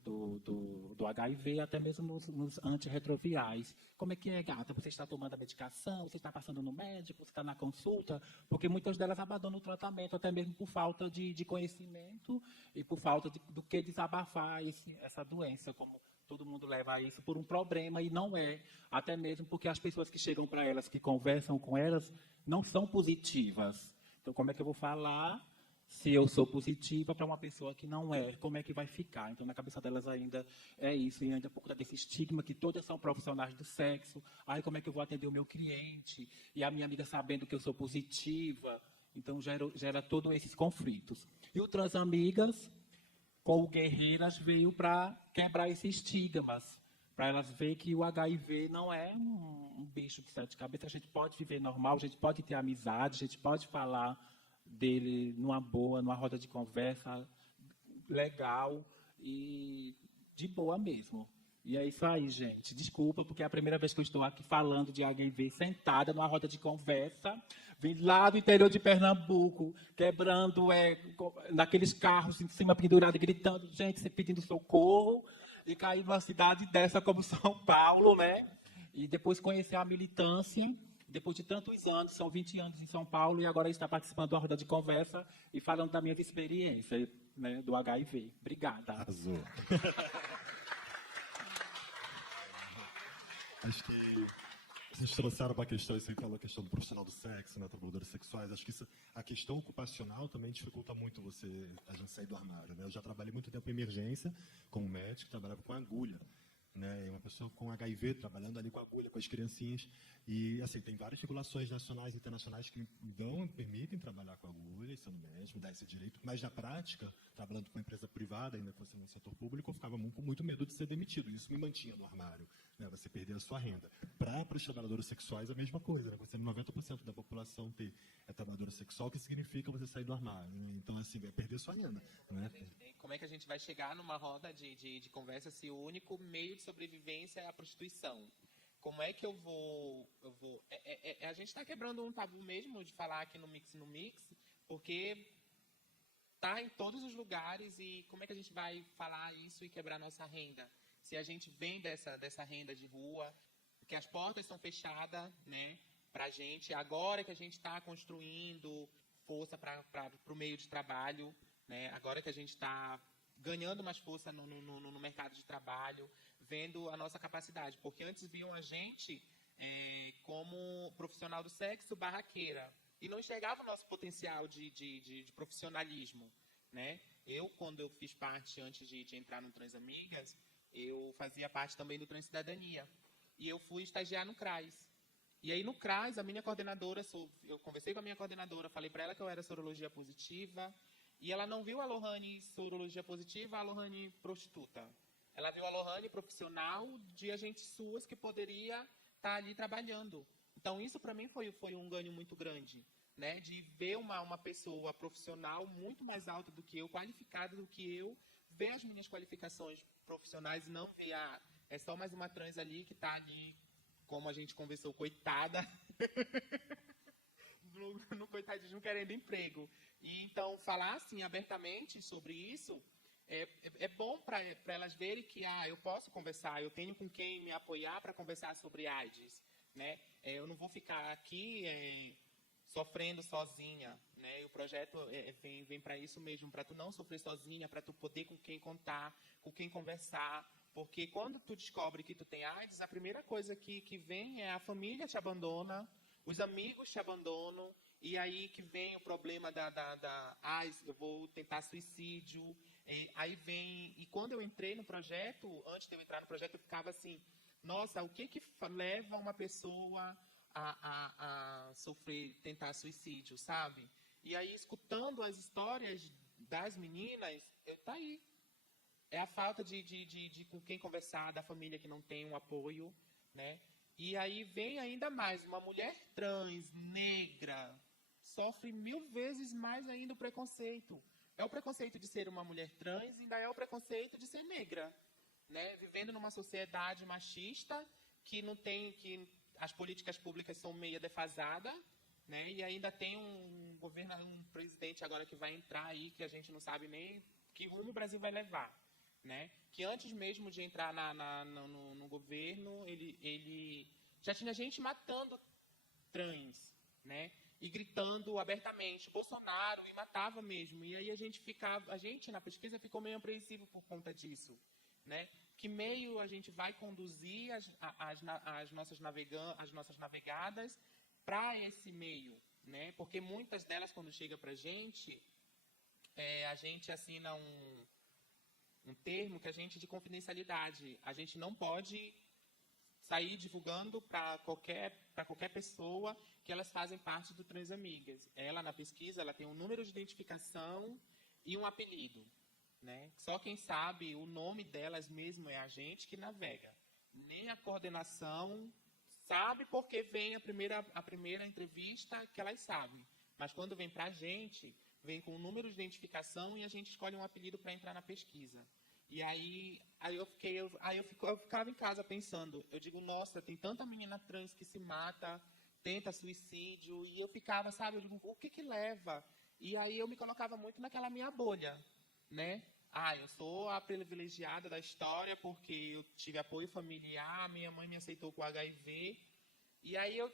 do HIV, até mesmo nos antirretrovirais. Como é que é, gata? Você está tomando a medicação? Você está passando no médico? Você está na consulta? Porque muitas delas abandonam o tratamento, até mesmo por falta de conhecimento e por falta do que desabafar essa doença, como todo mundo leva isso por um problema, e não é. Até mesmo porque as pessoas que chegam para elas, que conversam com elas, não são positivas. Então, como é que eu vou falar se eu sou positiva para uma pessoa que não é? Como é que vai ficar? Então, na cabeça delas ainda é isso, e ainda por conta desse estigma que todas são profissionais do sexo. Como é que eu vou atender o meu cliente? E a minha amiga sabendo que eu sou positiva. Então, gera todos esses conflitos. E o Transamigas, com o Guerreiras, veio para quebrar esses estigmas, para elas verem que o HIV não é um bicho de sete cabeças, a gente pode viver normal, a gente pode ter amizade, a gente pode falar dele numa boa, numa roda de conversa legal e de boa mesmo. E é isso aí, gente. Desculpa, porque é a primeira vez que eu estou aqui falando de HIV sentada numa roda de conversa. Vim lá do interior de Pernambuco, quebrando naqueles carros em cima pendurado, gritando, gente, pedindo socorro. E cair numa cidade dessa como São Paulo, né? E depois conhecer a militância. Depois de tantos anos, são 20 anos em São Paulo, e agora está participando da roda de conversa e falando da minha experiência, né, do HIV. Obrigada. Arrasou. Acho que vocês trouxeram para a questão, você falou a questão do profissional do sexo, né, trabalhadores sexuais. Acho que a questão ocupacional também dificulta muito a gente sair do armário. Né? Eu já trabalhei muito tempo em emergência como médico, trabalhava com agulha. Né, uma pessoa com HIV trabalhando ali com agulha, com as criancinhas. E, assim, tem várias regulações nacionais e internacionais que permitem trabalhar com agulha, isso mesmo, dá esse direito. Mas, na prática, trabalhando com uma empresa privada, ainda que fosse no setor público, eu ficava com muito medo de ser demitido. Isso me mantinha no armário, né, você perder a sua renda. Para os trabalhadores sexuais, a mesma coisa. Né, você 90% da população é trabalhadora sexual, que significa você sair do armário. Né, então, assim, vai perder sua renda. Né? Como é que a gente vai chegar numa roda de conversa se o único meio de sobrevivência é a prostituição? Como é que eu vou... a gente está quebrando um tabu mesmo de falar aqui no Mix, porque está em todos os lugares, e como é que a gente vai falar isso e quebrar nossa renda? Se a gente vem dessa renda de rua, que as portas são fechadas, né, para a gente, agora que a gente está construindo força para o meio de trabalho, né, agora que a gente está ganhando mais força no mercado de trabalho, vendo a nossa capacidade. Porque antes viam a gente como profissional do sexo barraqueira e não enxergavam o nosso potencial de profissionalismo. Né? Quando eu fiz parte, antes de entrar no Transamigas, eu fazia parte também do Transcidadania. E eu fui estagiar no CRAS. E aí, no CRAS, a minha coordenadora, eu conversei com a minha coordenadora, falei para ela que eu era sorologia positiva, e ela não viu a Lohane sorologia positiva, a Lohane prostituta. Ela viu a Lohane profissional de agentes suas que poderia estar ali trabalhando. Então, isso para mim foi um ganho muito grande, né? De ver uma pessoa profissional muito mais alta do que eu, qualificada do que eu, ver as minhas qualificações profissionais e não ver, é só mais uma trans ali que está ali, como a gente conversou, coitada, no coitadismo querendo emprego. E, então, falar assim abertamente sobre isso é bom para elas verem que eu posso conversar, eu tenho com quem me apoiar para conversar sobre AIDS. Né? Eu não vou ficar aqui sofrendo sozinha. Né? E o projeto vem para isso mesmo, para tu não sofrer sozinha, para tu poder com quem contar, com quem conversar. Porque quando tu descobre que tu tem AIDS, a primeira coisa que vem é a família te abandona, os amigos te abandonam, e aí que vem o problema eu vou tentar suicídio. Aí vem... E quando eu entrei no projeto, antes de eu entrar no projeto, eu ficava assim, nossa, o que leva uma pessoa a sofrer, tentar suicídio, sabe? E aí, escutando as histórias das meninas, tá aí. É a falta de com quem conversar, da família que não tem um apoio, né? E aí vem ainda mais, uma mulher trans, negra, sofre 1000 vezes mais ainda o preconceito. É o preconceito de ser uma mulher trans, ainda é o preconceito de ser negra, né? Vivendo numa sociedade machista que não tem, que as políticas públicas são meio defasadas, né? E ainda tem um presidente agora que vai entrar aí, que a gente não sabe nem que rumo o Brasil vai levar. Né? Que antes mesmo de entrar no governo, ele já tinha gente matando trans, né? E gritando abertamente, Bolsonaro, e matava mesmo. E aí a gente na pesquisa ficou meio apreensivo por conta disso, né? Que meio a gente vai conduzir as nossas navegadas para esse meio, né? Porque muitas delas, quando chega para a gente assina um termo que a gente de confidencialidade. A gente não pode sair divulgando para qualquer pessoa que elas fazem parte do Transamigas. Ela, na pesquisa, ela tem um número de identificação e um apelido, né? Só quem sabe o nome delas mesmo é a gente que navega. Nem a coordenação sabe porque vem a primeira entrevista que elas sabem. Mas quando vem para a gente, vem com o número de identificação e a gente escolhe um apelido para entrar na pesquisa. E aí eu ficava em casa pensando, eu digo, nossa, tem tanta menina trans que se mata, tenta suicídio, e eu ficava, sabe, eu digo, o que leva? E aí eu me colocava muito naquela minha bolha, né? Eu sou a privilegiada da história porque eu tive apoio familiar, minha mãe me aceitou com HIV, e aí eu,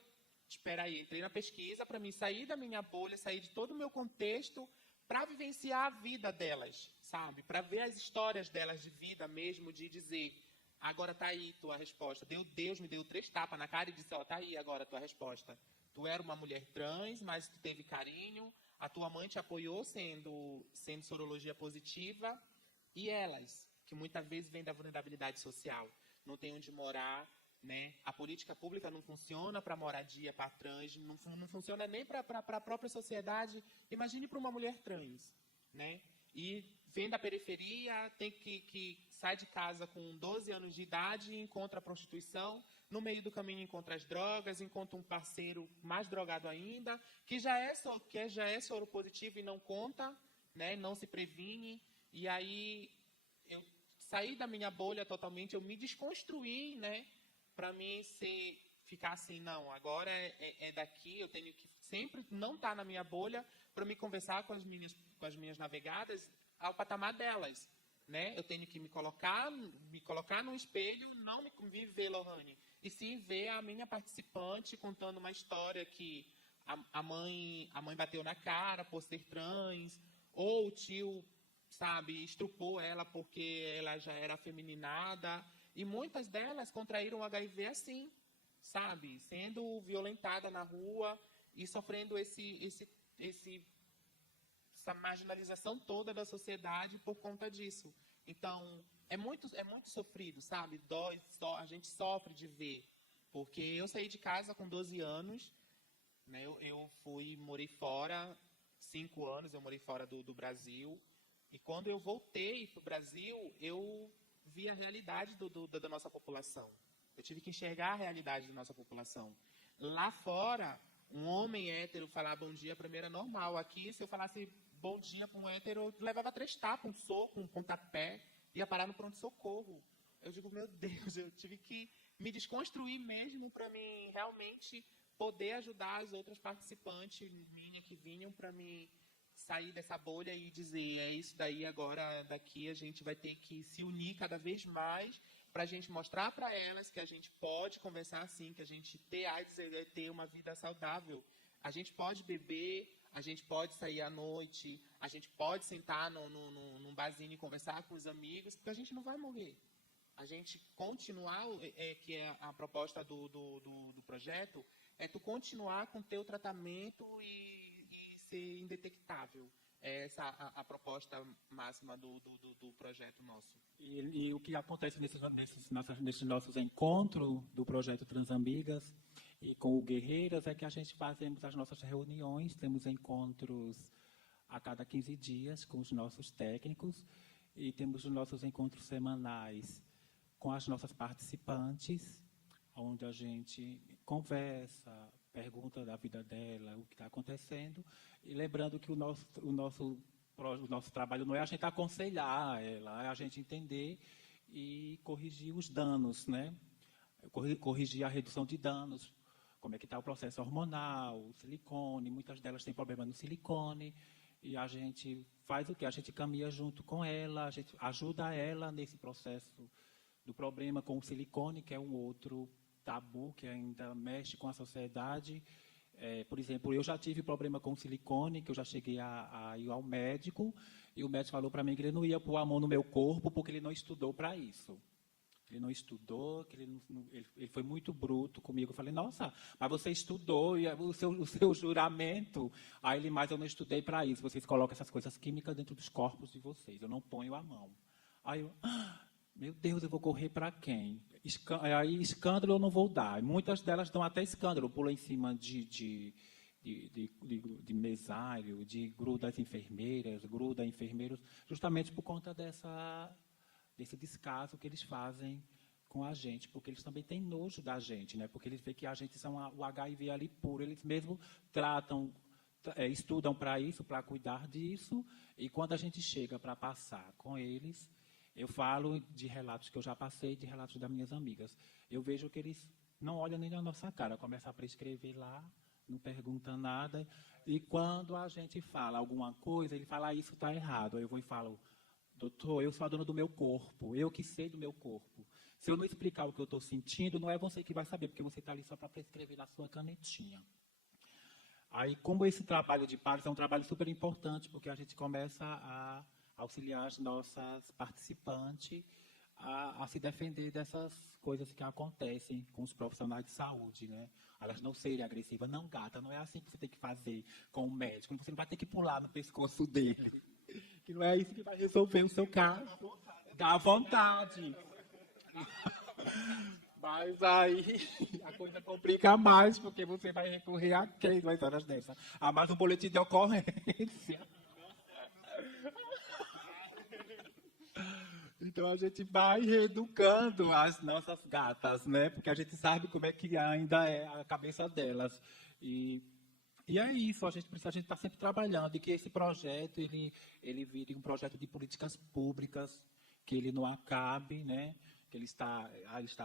espera aí, entrei na pesquisa para mim sair da minha bolha, sair de todo o meu contexto, para vivenciar a vida delas, sabe? Para ver as histórias delas de vida mesmo, de dizer, agora tá aí tua resposta. Deus me deu 3 tapas na cara e disse, tá aí agora a tua resposta. Tu era uma mulher trans, mas tu teve carinho, a tua mãe te apoiou sendo sorologia positiva, e elas, que muitas vezes vêm da vulnerabilidade social, não tem onde morar, né? A política pública não funciona para moradia para trans, não funciona nem para a própria sociedade. Imagine para uma mulher trans, né? E vem da periferia, tem que sai de casa com 12 anos de idade e encontra a prostituição, no meio do caminho encontra as drogas, encontra um parceiro mais drogado ainda, que já é soro positivo e não conta, né? Não se previne. E aí eu saí da minha bolha totalmente, eu me desconstruí, né? Para mim ficar assim, não, agora é daqui, eu tenho que sempre não estar na minha bolha para me conversar com as minhas navegadas ao patamar delas, né? Eu tenho que me colocar no espelho, não me ver Lohane, e sim ver a minha participante contando uma história que a mãe bateu na cara por ser trans, ou o tio, sabe, estrupou ela porque ela já era afeminada. E muitas delas contraíram HIV assim, sabe? Sendo violentada na rua e sofrendo essa marginalização toda da sociedade por conta disso. Então, é muito sofrido, sabe? A gente sofre de ver. Porque eu saí de casa com 12 anos, né? Eu morei fora, 5 anos eu morei fora do Brasil. E quando eu voltei para o Brasil, eu vi a realidade da nossa população. Eu tive que enxergar a realidade da nossa população. Lá fora, um homem hétero falar bom dia para mim era normal. Aqui, se eu falasse bom dia para um hétero, eu levava 3 tapas, um soco, um pontapé, ia parar no pronto-socorro. Eu digo, meu Deus, eu tive que me desconstruir mesmo para mim realmente poder ajudar as outras participantes minhas que vinham para mim sair dessa bolha e dizer, é isso daí agora, daqui a gente vai ter que se unir cada vez mais para a gente mostrar para elas que a gente pode conversar assim, que a gente ter AIDS é ter uma vida saudável. A gente pode beber, a gente pode sair à noite, a gente pode sentar num barzinho e conversar com os amigos, porque a gente não vai morrer. A gente continuar, que é a proposta do projeto, é tu continuar com o teu tratamento e ser indetectável. É essa a proposta máxima do projeto nosso. E o que acontece nesses nossos encontros do projeto Transamigas e com o Guerreiras é que a gente fazemos as nossas reuniões, temos encontros a cada 15 dias com os nossos técnicos e temos os nossos encontros semanais com as nossas participantes, onde a gente conversa, pergunta da vida dela, o que está acontecendo, e lembrando que o nosso trabalho não é a gente aconselhar ela, é a gente entender e corrigir os danos, né? Corrigir a redução de danos, como é que está o processo hormonal, o silicone, muitas delas têm problema no silicone, e a gente faz o quê? A gente caminha junto com ela, a gente ajuda ela nesse processo do problema com o silicone, que é um outro tabu que ainda mexe com a sociedade. Por exemplo, eu já tive problema com silicone, que eu já cheguei a ir ao médico, e o médico falou para mim que ele não ia pôr a mão no meu corpo porque ele não estudou para isso. Ele não estudou, que ele foi muito bruto comigo. Eu falei, nossa, mas você estudou, e o seu juramento... Aí ele, mas eu não estudei para isso. Vocês colocam essas coisas químicas dentro dos corpos de vocês, eu não ponho a mão. Aí eu... Meu Deus, eu vou correr para quem? Aí, escândalo eu não vou dar. Muitas delas dão até escândalo, pulam em cima de mesário, de gruda as enfermeiras, gruda enfermeiros, justamente por conta desse descaso que eles fazem com a gente, porque eles também têm nojo da gente, né? Porque eles veem que a gente são o HIV ali puro, eles mesmos tratam, estudam para isso, para cuidar disso, e quando a gente chega para passar com eles, eu falo de relatos que eu já passei, de relatos das minhas amigas. Eu vejo que eles não olham nem na nossa cara, começam a prescrever lá, não perguntam nada, e quando a gente fala alguma coisa, ele fala, isso está errado. Aí eu vou e falo, doutor, eu sou a dona do meu corpo, eu que sei do meu corpo. Se eu não explicar o que eu estou sentindo, não é você que vai saber, porque você está ali só para prescrever na sua canetinha. Aí, como esse trabalho de pares é um trabalho super importante, porque a gente começa a auxiliar as nossas participantes a se defender dessas coisas que acontecem com os profissionais de saúde, né? Elas não serem agressivas. Não, gata, não é assim que você tem que fazer com o médico. Você não vai ter que pular no pescoço dele. Que não é isso que vai resolver o seu caso. Dá vontade. Mas aí a coisa complica mais, porque você vai recorrer a quem 2 horas dessa? A mais um boletim de ocorrência. Então a gente vai reeducando as nossas gatas, né? Porque a gente sabe como é que ainda é a cabeça delas. E é isso, a gente está sempre trabalhando e que esse projeto ele vire um projeto de políticas públicas, que ele não acabe, né? Que ele está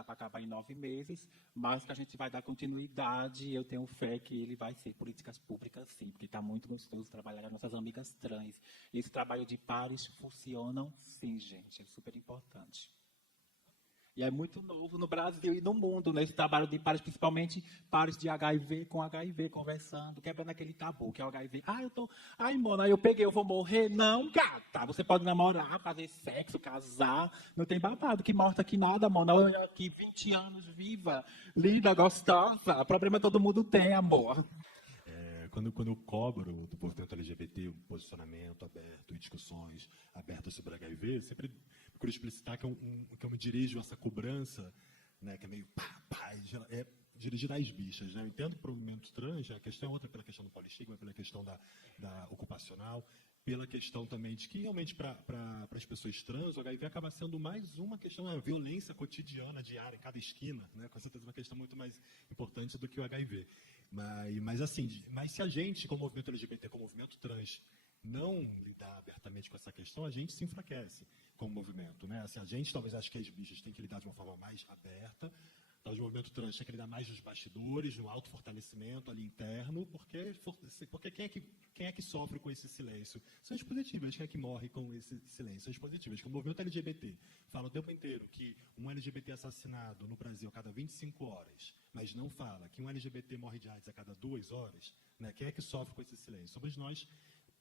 para acabar em 9 meses, mas que a gente vai dar continuidade. Eu tenho fé que ele vai ser políticas públicas, sim, porque está muito gostoso trabalhar com as nossas amigas trans. E esse trabalho de pares funcionam, sim, gente, é super importante. E é muito novo no Brasil e no mundo, nesse trabalho de pares, principalmente pares de HIV com HIV, conversando, quebrando aquele tabu, que é o HIV. Ai, mona, eu peguei, eu vou morrer? Não, gata, você pode namorar, fazer sexo, casar, não tem babado, que morta que nada, mona. Eu aqui, 20 anos, viva, linda, gostosa, problema todo mundo tem, amor. Quando eu cobro do movimento LGBT um posicionamento aberto e discussões abertas sobre HIV, eu sempre procuro explicitar que eu me dirijo a essa cobrança, né, que é meio dirigida às bichas. Né? Eu entendo para o movimento trans, a questão é outra pela questão do polistigma, pela questão da ocupacional, pela questão também de que realmente para as pessoas trans, o HIV acaba sendo mais uma questão, uma violência cotidiana, diária, em cada esquina, né? Com certeza uma questão muito mais importante do que o HIV. Mas se a gente, como movimento LGBT, como movimento trans, não lidar abertamente com essa questão, a gente se enfraquece como movimento. Né? Assim, a gente talvez ache que as bichas têm que lidar de uma forma mais aberta, talvez o movimento trans tem que lidar mais nos bastidores, no autofortalecimento ali interno, porque quem é que sofre com esse silêncio? São as positivas, quem é que morre com esse silêncio? São as positivas. Que o movimento LGBT fala o tempo inteiro que um LGBT é assassinado no Brasil a cada 25 horas, mas não fala que um LGBT morre de AIDS a cada 2 horas, né? Quem é que sofre com esse silêncio? Somos nós,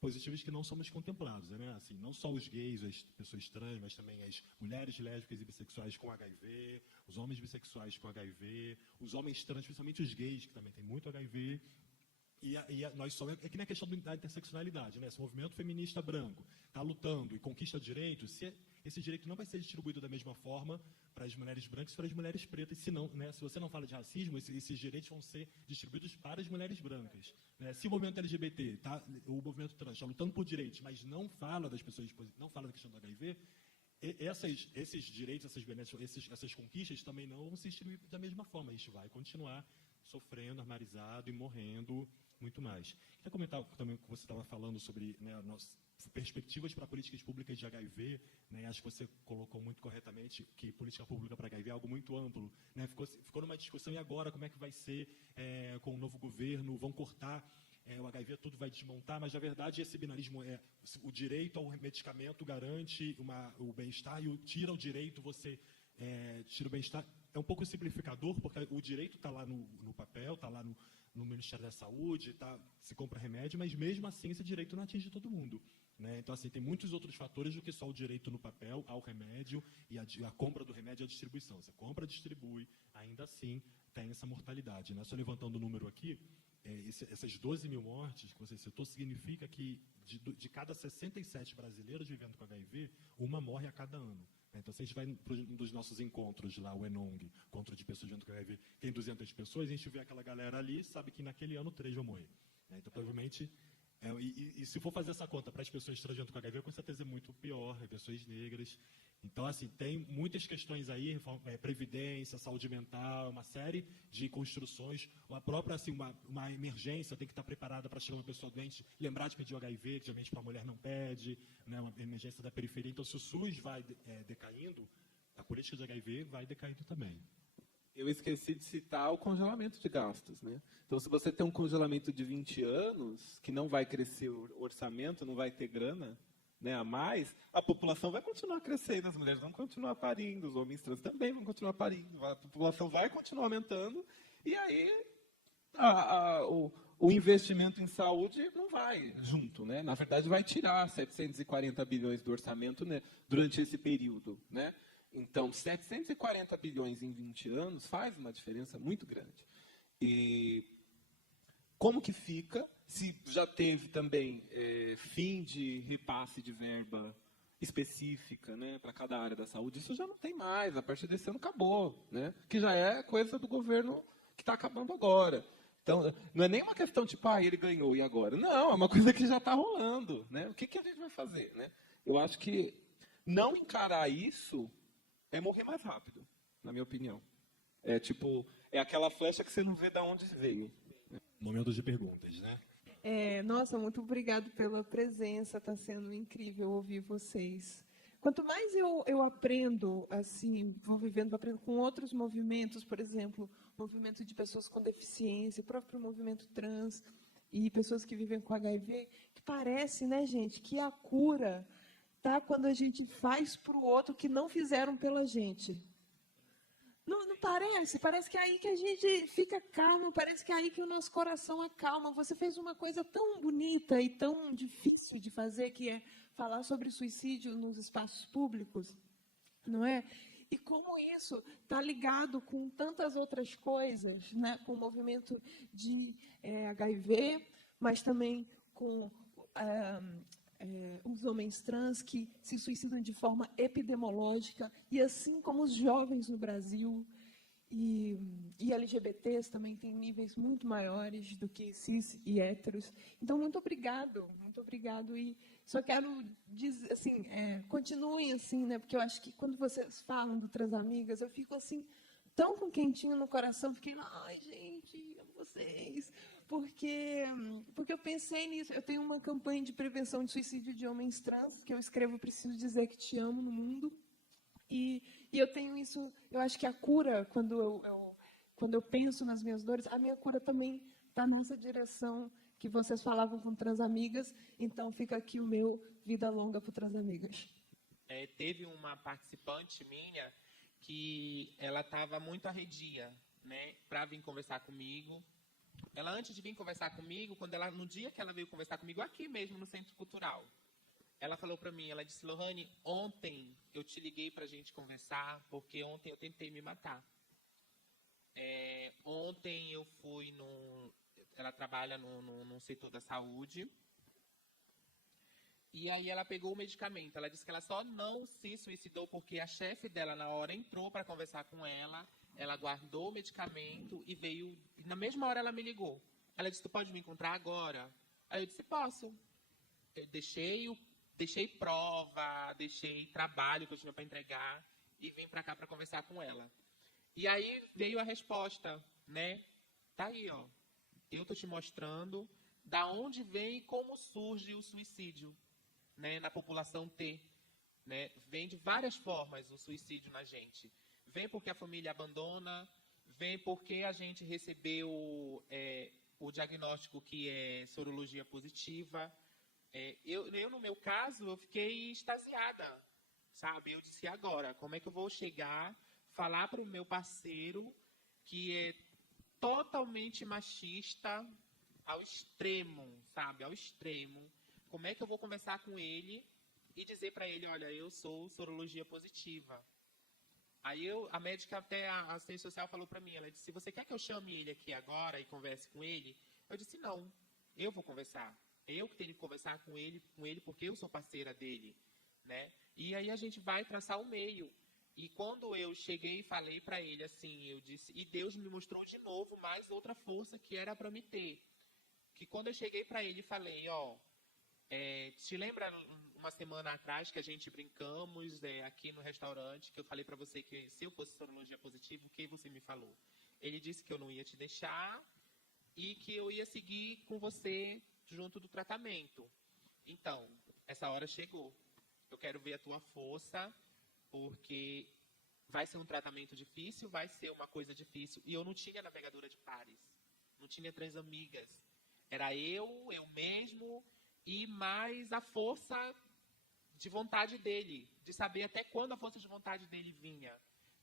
positivos, que não somos contemplados, né? Assim, não só os gays, as pessoas trans, mas também as mulheres lésbicas e bissexuais com HIV, os homens bissexuais com HIV, os homens trans, principalmente os gays, que também têm muito HIV. Nós somos, é que nem a questão da interseccionalidade, né? Se o movimento feminista branco está lutando e conquista direitos, esse direito não vai ser distribuído da mesma forma para as mulheres brancas e para as mulheres pretas, senão, né, se você não fala de racismo, esses direitos vão ser distribuídos para as mulheres brancas. Né? Se o movimento LGBT, o movimento trans, está lutando por direitos, mas não fala das pessoas, não fala da questão do HIV, esses direitos, essas conquistas também não vão se distribuir da mesma forma. A gente vai continuar sofrendo, armarizado e morrendo muito mais. Queria comentar também o que você estava falando sobre, né, perspectivas para políticas públicas de HIV, né, acho que você colocou muito corretamente que política pública para HIV é algo muito amplo. Né, ficou numa discussão, e agora, como é que vai ser com o novo governo? Vão cortar o HIV, tudo vai desmontar, mas, na verdade, esse binarismo o direito ao medicamento garante o bem-estar e tira o direito, você tira o bem-estar. É um pouco simplificador, porque o direito está lá no papel, está lá no Ministério da Saúde, se compra remédio, mas mesmo assim esse direito não atinge todo mundo. Né? Então, assim, tem muitos outros fatores do que só o direito no papel ao remédio e a compra do remédio e a distribuição. Você compra, distribui, ainda assim tem essa mortalidade. Né? Só levantando o número aqui, essas 12 mil mortes que você citou, significa que de cada 67 brasileiros vivendo com HIV, uma morre a cada ano. Então, se a gente vai para um dos nossos encontros lá, o Enong, encontro de pessoas junto com a HIV, tem 200 pessoas, a gente vê aquela galera ali, sabe que naquele ano 3 vão morrer. Então, provavelmente, e se for fazer essa conta para as pessoas trans junto com a HIV, com certeza é muito pior, pessoas negras. Então, assim, tem muitas questões aí, previdência, saúde mental, uma série de construções. A própria, assim, uma emergência tem que estar preparada para chegar uma pessoa doente, lembrar de pedir o HIV, que geralmente para a mulher não pede, né, uma emergência da periferia. Então, se o SUS vai decaindo, a política de HIV vai decaindo também. Eu esqueci de citar o congelamento de gastos, né? Então, se você tem um congelamento de 20 anos, que não vai crescer o orçamento, não vai ter grana, né, a mais, a população vai continuar crescendo, as mulheres vão continuar parindo, os homens trans também vão continuar parindo, a população vai continuar aumentando, e aí o investimento em saúde não vai junto, né? Na verdade, vai tirar 740 bilhões do orçamento, né, durante esse período, né? Então, 740 bilhões em 20 anos faz uma diferença muito grande. E como que fica, se já teve também fim de repasse de verba específica, né, para cada área da saúde, isso já não tem mais, a partir desse ano acabou, né, que já é coisa do governo que está acabando agora. Então, não é nem uma questão tipo, ele ganhou e agora? Não, é uma coisa que já está rolando, né? O que a gente vai fazer, né? Eu acho que não encarar isso é morrer mais rápido, na minha opinião. É aquela flecha que você não vê de onde veio. Momento de perguntas, né? Nossa, muito obrigado pela presença, está sendo incrível ouvir vocês. Quanto mais eu aprendo, assim, aprendo com outros movimentos, por exemplo, movimento de pessoas com deficiência, o próprio movimento trans e pessoas que vivem com HIV, que parece, né, gente, que a cura tá quando a gente faz para o outro que não fizeram pela gente. Não parece? Parece que é aí que a gente fica calmo, parece que é aí que o nosso coração acalma. Você fez uma coisa tão bonita e tão difícil de fazer, que é falar sobre suicídio nos espaços públicos, não é? E como isso está ligado com tantas outras coisas, né? Com o movimento de HIV, mas também com os homens trans que se suicidam de forma epidemiológica, e assim como os jovens no Brasil, e LGBTs também têm níveis muito maiores do que cis e héteros. Então, muito obrigado, e só quero dizer, assim, continuem assim, né, porque eu acho que quando vocês falam do Transamigas, eu fico assim, tão com quentinho no coração, fiquei, ai, gente, amo vocês, porque eu pensei nisso. Eu tenho uma campanha de prevenção de suicídio de homens trans, que eu escrevo Preciso Dizer Que Te Amo no mundo, e eu tenho isso. Eu acho que a cura, quando eu penso nas minhas dores, a minha cura também está nessa direção que vocês falavam com Transamigas. Então, fica aqui o meu vida longa para Transamigas. Teve uma participante minha que ela estava muito arredia, né, para vir conversar comigo. Ela, antes de vir conversar comigo, no dia que ela veio conversar comigo, aqui mesmo no Centro Cultural, ela falou para mim, ela disse, Lohane, ontem eu te liguei para a gente conversar, porque ontem eu tentei me matar. Ontem eu fui ela trabalha no setor da saúde, e aí ela pegou o medicamento. Ela disse que ela só não se suicidou porque a chefe dela, na hora, entrou para conversar com ela, ela guardou o medicamento e veio, na mesma hora ela me ligou. Ela disse, tu pode me encontrar agora? Aí eu disse, posso. Eu deixei prova, deixei trabalho que eu tinha para entregar e vim para cá para conversar com ela. E aí veio a resposta, né? Tá aí, ó. Eu tô te mostrando da onde vem e como surge o suicídio, né, na população T, né? Vem de várias formas o suicídio na gente. Vem porque a família abandona, vem porque a gente recebeu o diagnóstico que é sorologia positiva. Eu, no meu caso, eu fiquei extasiada, sabe? Eu disse, agora, como é que eu vou chegar, falar para o meu parceiro, que é totalmente machista, ao extremo, sabe? Ao extremo. Como é que eu vou conversar com ele e dizer para ele, olha, eu sou sorologia positiva. Aí a médica, até a assistente social, falou para mim, ela disse, você quer que eu chame ele aqui agora e converse com ele? Eu disse, não, eu vou conversar. Eu que tenho que conversar com ele porque eu sou parceira dele. né? E aí a gente vai traçar o meio. E quando eu cheguei e falei para ele assim, eu disse, e Deus me mostrou de novo mais outra força que era para me ter. Que quando eu cheguei para ele e falei, ó, te lembra uma semana atrás que a gente brincamos aqui no restaurante, que eu falei para você que se eu fosse sorologia positiva, o que você me falou? Ele disse que eu não ia te deixar e que eu ia seguir com você junto do tratamento. Então, essa hora chegou. Eu quero ver a tua força, porque vai ser um tratamento difícil, vai ser uma coisa difícil. E eu não tinha navegadora de pares, não tinha transamigas. Era eu mesmo, e mais a força de vontade dele, de saber até quando a força de vontade dele vinha,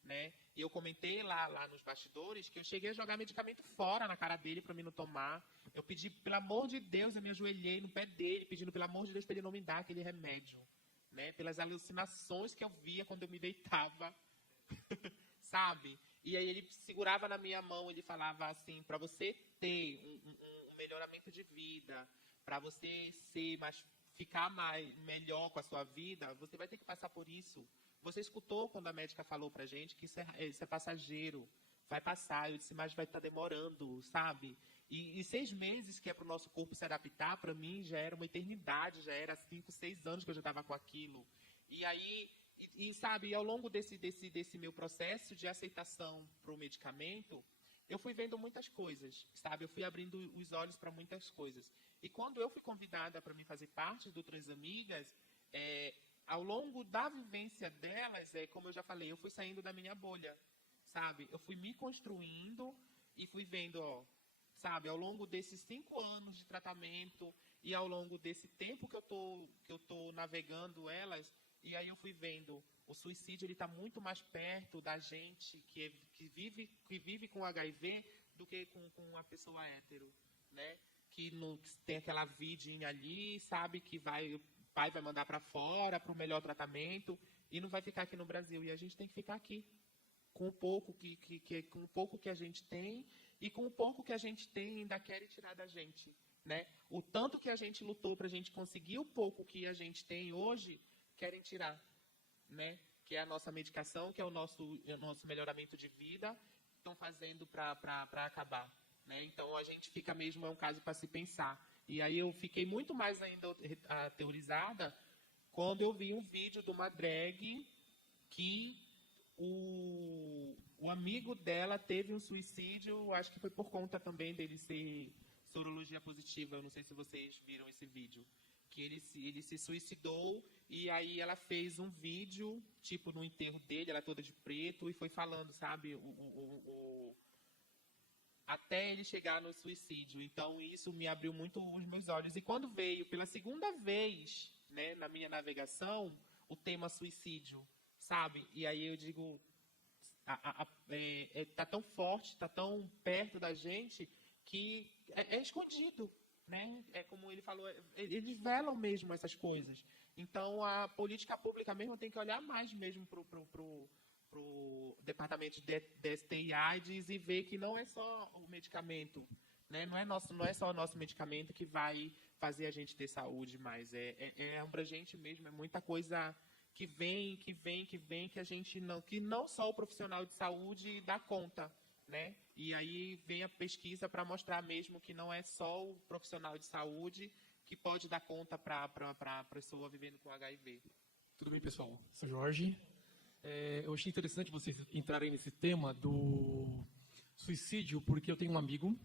né? E eu comentei lá nos bastidores que eu cheguei a jogar medicamento fora na cara dele para mim não tomar. Eu pedi, pelo amor de Deus, eu me ajoelhei no pé dele, pedindo pelo amor de Deus para ele não me dar aquele remédio, né? Pelas alucinações que eu via quando eu me deitava, sabe? E aí ele segurava na minha mão, ele falava assim, para você ter um melhoramento de vida, para você ficar melhor com a sua vida, você vai ter que passar por isso. Você escutou quando a médica falou pra gente que isso é passageiro, vai passar. Eu disse, mas vai estar demorando, sabe? E 6 meses que é para o nosso corpo se adaptar, para mim já era uma eternidade, já era 5, 6 anos que eu já estava com aquilo. E aí, sabe, ao longo desse meu processo de aceitação para o medicamento, eu fui vendo muitas coisas, sabe? Eu fui abrindo os olhos para muitas coisas. E quando eu fui convidada para me fazer parte do Transamigas, ao longo da vivência delas, como eu já falei, eu fui saindo da minha bolha, sabe? Eu fui me construindo e fui vendo, ó, sabe? Ao longo desses 5 anos de tratamento e ao longo desse tempo que eu tô navegando elas, e aí eu fui vendo o suicídio, ele está muito mais perto da gente que vive com HIV do que com uma pessoa hétero, né? Que não tem aquela vidinha ali, sabe? Que o pai vai mandar para fora para o melhor tratamento e não vai ficar aqui no Brasil. E a gente tem que ficar aqui com o pouco com o pouco que a gente tem e com o pouco que a gente tem ainda querem tirar da gente, né? O tanto que a gente lutou para a gente conseguir o pouco que a gente tem hoje, querem tirar, né? Que é a nossa medicação, que é o nosso melhoramento de vida, estão fazendo para acabar, né? Então a gente fica mesmo, é um caso para se pensar. E aí eu fiquei muito mais ainda aterrorizada quando eu vi um vídeo de uma drag que o amigo dela teve um suicídio, acho que foi por conta também dele ser sorologia positiva, eu não sei se vocês viram esse vídeo, que ele se suicidou e aí ela fez um vídeo, tipo, no enterro dele, ela toda de preto, e foi falando, sabe, até ele chegar no suicídio. Então, isso me abriu muito os meus olhos. E quando veio pela segunda vez, né, na minha navegação, o tema suicídio, sabe? E aí eu digo, tá tão forte, tá tão perto da gente, que é escondido, né? É como ele falou, eles velam mesmo essas coisas. Então, a política pública mesmo tem que olhar mais mesmo pro departamento de DST e AIDS e ver que não é só o medicamento, né? Não é só o nosso medicamento que vai fazer a gente ter saúde, mas é abrangente mesmo, é muita coisa que vem, que a gente que não só o profissional de saúde dá conta, né? E aí vem a pesquisa para mostrar mesmo que não é só o profissional de saúde que pode dar conta para a pessoa vivendo com HIV. Tudo bem, pessoal? Sou Jorge. Eu achei interessante vocês entrarem nesse tema do suicídio, porque eu tenho um amigo.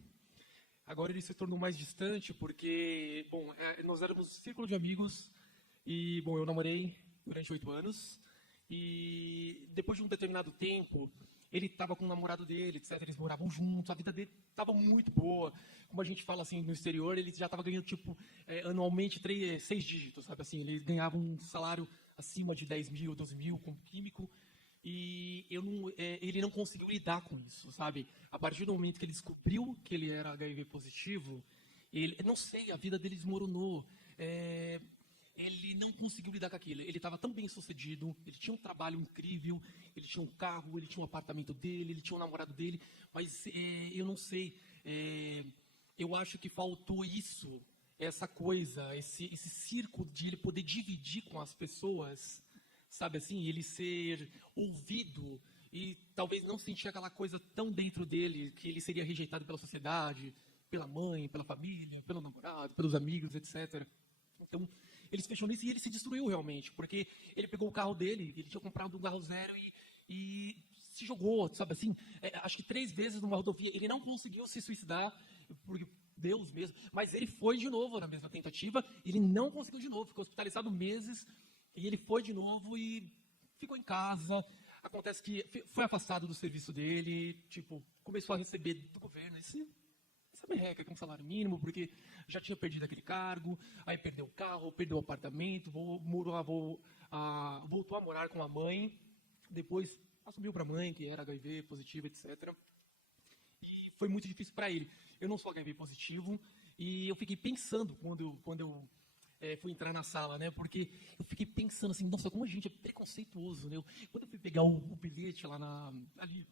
Agora ele se tornou mais distante, porque, bom, nós éramos um círculo de amigos e, bom, eu namorei durante 8 anos e depois de um determinado tempo, ele estava com o namorado dele, etc. Eles moravam juntos, a vida dele estava muito boa. Como a gente fala assim no exterior, ele já estava ganhando, tipo, anualmente 6 dígitos, sabe assim? Ele ganhava um salário acima de 10 mil, 12 mil como químico, e ele não conseguiu lidar com isso, sabe? A partir do momento que ele descobriu que ele era HIV positivo, não sei, a vida dele desmoronou. Ele não conseguiu lidar com aquilo. Ele estava tão bem sucedido, ele tinha um trabalho incrível, ele tinha um carro, ele tinha um apartamento dele, ele tinha um namorado dele, mas eu não sei, eu acho que faltou isso essa coisa, esse círculo de ele poder dividir com as pessoas, sabe assim, ele ser ouvido e talvez não sentir aquela coisa tão dentro dele que ele seria rejeitado pela sociedade, pela mãe, pela família, pelo namorado, pelos amigos, etc. Então, ele se fechou nisso e ele se destruiu realmente, porque ele pegou o carro dele, ele tinha comprado um carro zero e se jogou, sabe assim, acho que 3 vezes numa rodovia, ele não conseguiu se suicidar, porque Deus mesmo, mas ele foi de novo na mesma tentativa, ele não conseguiu de novo, ficou hospitalizado meses, e ele foi de novo e ficou em casa. Acontece que foi afastado do serviço dele, tipo, começou a receber do governo essa merreca com salário mínimo, porque já tinha perdido aquele cargo, aí perdeu o carro, perdeu o apartamento, voltou a morar com a mãe, depois assumiu para a mãe, que era HIV positivo, etc. E foi muito difícil para ele. Eu não sou HIV positivo, e eu fiquei pensando quando eu fui entrar na sala, né? Porque eu fiquei pensando assim, nossa, como a gente é preconceituoso, né? Quando eu fui pegar o bilhete lá ali,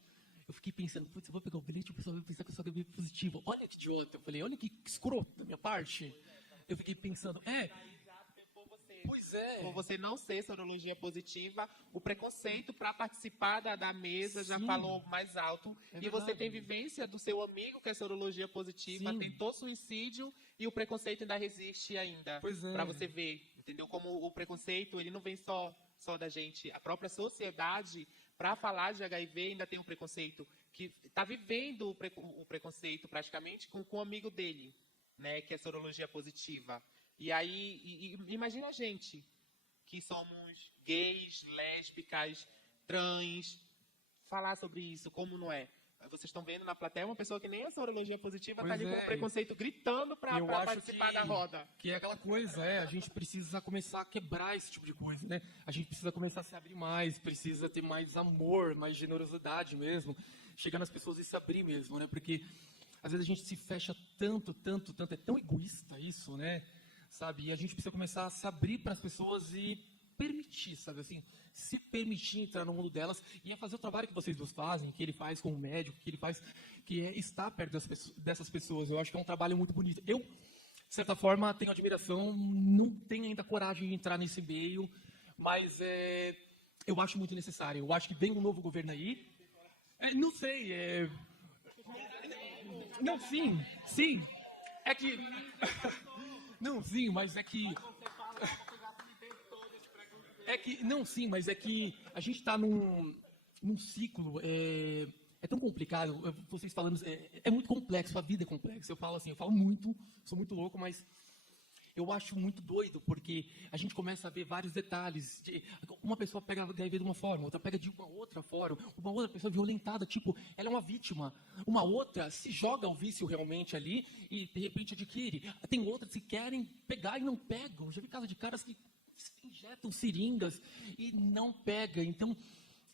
eu fiquei pensando, putz, eu vou pegar o bilhete, o pessoal vai pensar que eu sou HIV positivo. Olha que idiota. Eu falei, olha que escroto da minha parte. Eu fiquei pensando, pois é. Por você não ser sorologia positiva, o preconceito para participar da mesa já Sim. falou mais alto. É E você verdade. tem vivência do seu amigo que é sorologia positiva, Sim. tentou suicídio e o preconceito ainda resiste ainda. Pois é. Para você ver, entendeu? Como o preconceito, ele não vem só da gente. A própria sociedade, para falar de HIV, ainda tem um preconceito que está vivendo o preconceito praticamente com o amigo dele, né, que é sorologia positiva. E aí, imagina a gente, que somos gays, lésbicas, trans, falar sobre isso, como não é. Vocês estão vendo na plateia uma pessoa que nem é sorologia positiva, está Pois ali com é. o preconceito gritando para Eu acho participar da roda. que é aquela coisa, a gente precisa começar a quebrar esse tipo de coisa, né? A gente precisa começar a se abrir mais, precisa ter mais amor, mais generosidade mesmo, chegar nas pessoas e se abrir mesmo, né? Porque às vezes a gente se fecha tanto, é tão egoísta isso, né? Sabe? E a gente precisa começar a se abrir para as pessoas e permitir, sabe assim, se permitir entrar no mundo delas e a fazer o trabalho que vocês dois fazem, que ele faz com o médico, que ele faz, que é estar perto dessas pessoas. Eu acho que é um trabalho muito bonito. Eu, de certa forma, tenho admiração, não tenho ainda coragem de entrar nesse meio, mas eu acho muito necessário. Eu acho que vem um novo governo aí. Não sei, não, sim. É que... Não, sim, mas é que... Não, sim, mas é que a gente está num ciclo, é tão complicado, vocês falando, é muito complexo, a vida é complexa. Eu falo assim, eu falo muito, sou muito louco, mas eu acho muito doido, porque a gente começa a ver vários detalhes. Uma pessoa pega HIV de uma forma, outra pega de uma outra forma, uma outra pessoa violentada, tipo, ela é uma vítima. Uma outra se joga ao vício realmente ali e, de repente, adquire. Tem outras que querem pegar e não pegam. Já vi casos de caras que injetam seringas e não pega. Então,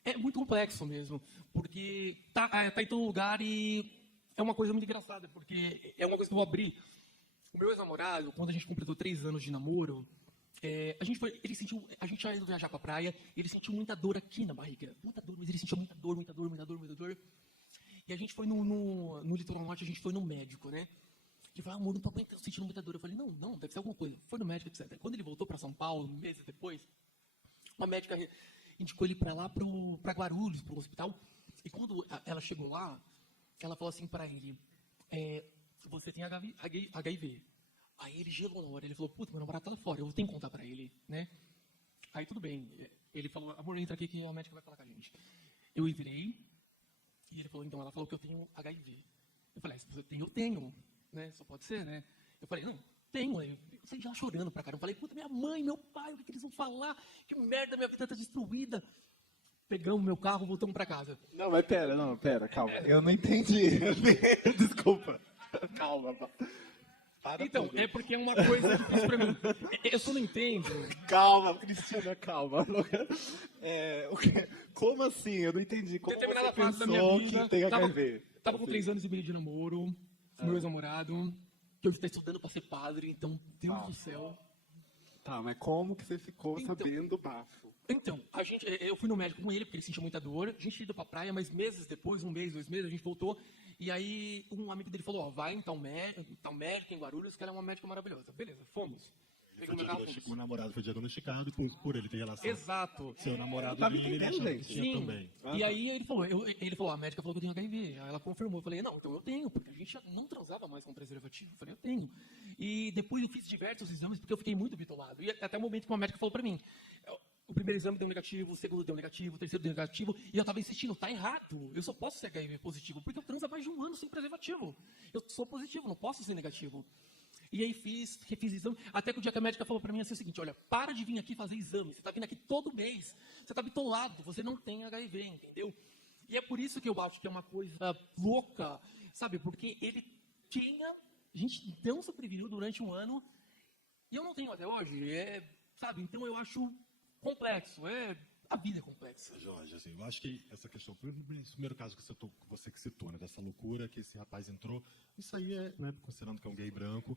é muito complexo mesmo, porque tá em todo lugar e é uma coisa muito engraçada, porque é uma coisa que eu vou abrir. O meu ex-namorado, quando a gente completou 3 anos de namoro, a gente já ia viajar pra praia, e ele sentiu muita dor aqui na barriga. Muita dor, mas ele sentiu muita dor. E a gente foi no litoral norte, a gente foi no médico, né? Ele falou, amor, não tô aguentando, sentindo muita dor. Eu falei, não, deve ser alguma coisa. Foi no médico, etc. Quando ele voltou pra São Paulo, meses depois, uma médica indicou ele pra lá, pra Guarulhos, pro hospital. E quando ela chegou lá, ela falou assim pra ele, você tem HIV. Aí ele gelou na hora, ele falou, puta, meu namorado tá lá fora, eu tenho que contar pra ele, né? Aí tudo bem, ele falou, amor, entra aqui que a médica vai falar com a gente. Eu entrei, e ele falou, então, ela falou que eu tenho HIV. Eu falei, se você tem, eu tenho, né? Só pode ser, né? Eu falei, não, tenho. Eu saí já chorando pra caramba. Eu falei, puta, minha mãe, meu pai, o que eles vão falar? Que merda, minha vida tá destruída. Pegamos meu carro, voltamos pra casa. Não, mas pera, calma. Eu não entendi. Desculpa. Calma. Para Então, tudo. é porque é uma coisa difícil pra mim. Eu só não entendo. Calma, Cristina, calma. Como assim? Eu não entendi. Como Determinada você fase da minha pensou vida, que tem tava HIV? com 3 anos e meio de namoro, com meu ex-namorado, que hoje está estudando para ser padre, então, Deus do céu. Tá, mas como que você ficou Então- sabendo do bafo? Então, eu fui no médico com ele, porque ele sentia muita dor. A gente ia pra praia, mas meses depois, 1 mês, 2 meses, a gente voltou. E aí, um amigo dele falou, ó, vai em tal médico em Guarulhos, que ela é uma médica maravilhosa. Beleza, fomos. Pegamos meu carro, fomos. O namorado foi diagnosticado por ele ter relação. Exato. Seu namorado Tava ali, ele achou que entendendo, tinha Sim. também. E aí ele falou, a médica falou que eu tenho HIV. Aí ela confirmou. Eu falei, não, então eu tenho, porque a gente já não transava mais com preservativo. Eu falei, eu tenho. E depois eu fiz diversos exames, porque eu fiquei muito bitolado. E até o momento que uma médica falou pra mim, o primeiro exame deu negativo, o segundo deu negativo, o terceiro deu negativo, e eu tava insistindo, tá errado. Eu só posso ser HIV positivo, porque eu transo há mais de 1 ano sem preservativo. Eu sou positivo, não posso ser negativo. E aí refiz exame, até que o dia que a médica falou pra mim assim, o seguinte, olha, para de vir aqui fazer exame, você tá vindo aqui todo mês, você tá bitolado, você não tem HIV, entendeu? E é por isso que eu acho que é uma coisa louca, sabe? Porque ele tinha, a gente não se preveniu durante 1 ano, e eu não tenho até hoje, sabe? Então eu acho complexo, a vida é complexa. Jorge, assim, eu acho que essa questão, esse primeiro caso que você que citou, né, dessa loucura que esse rapaz entrou, isso aí né, considerando que é um gay branco,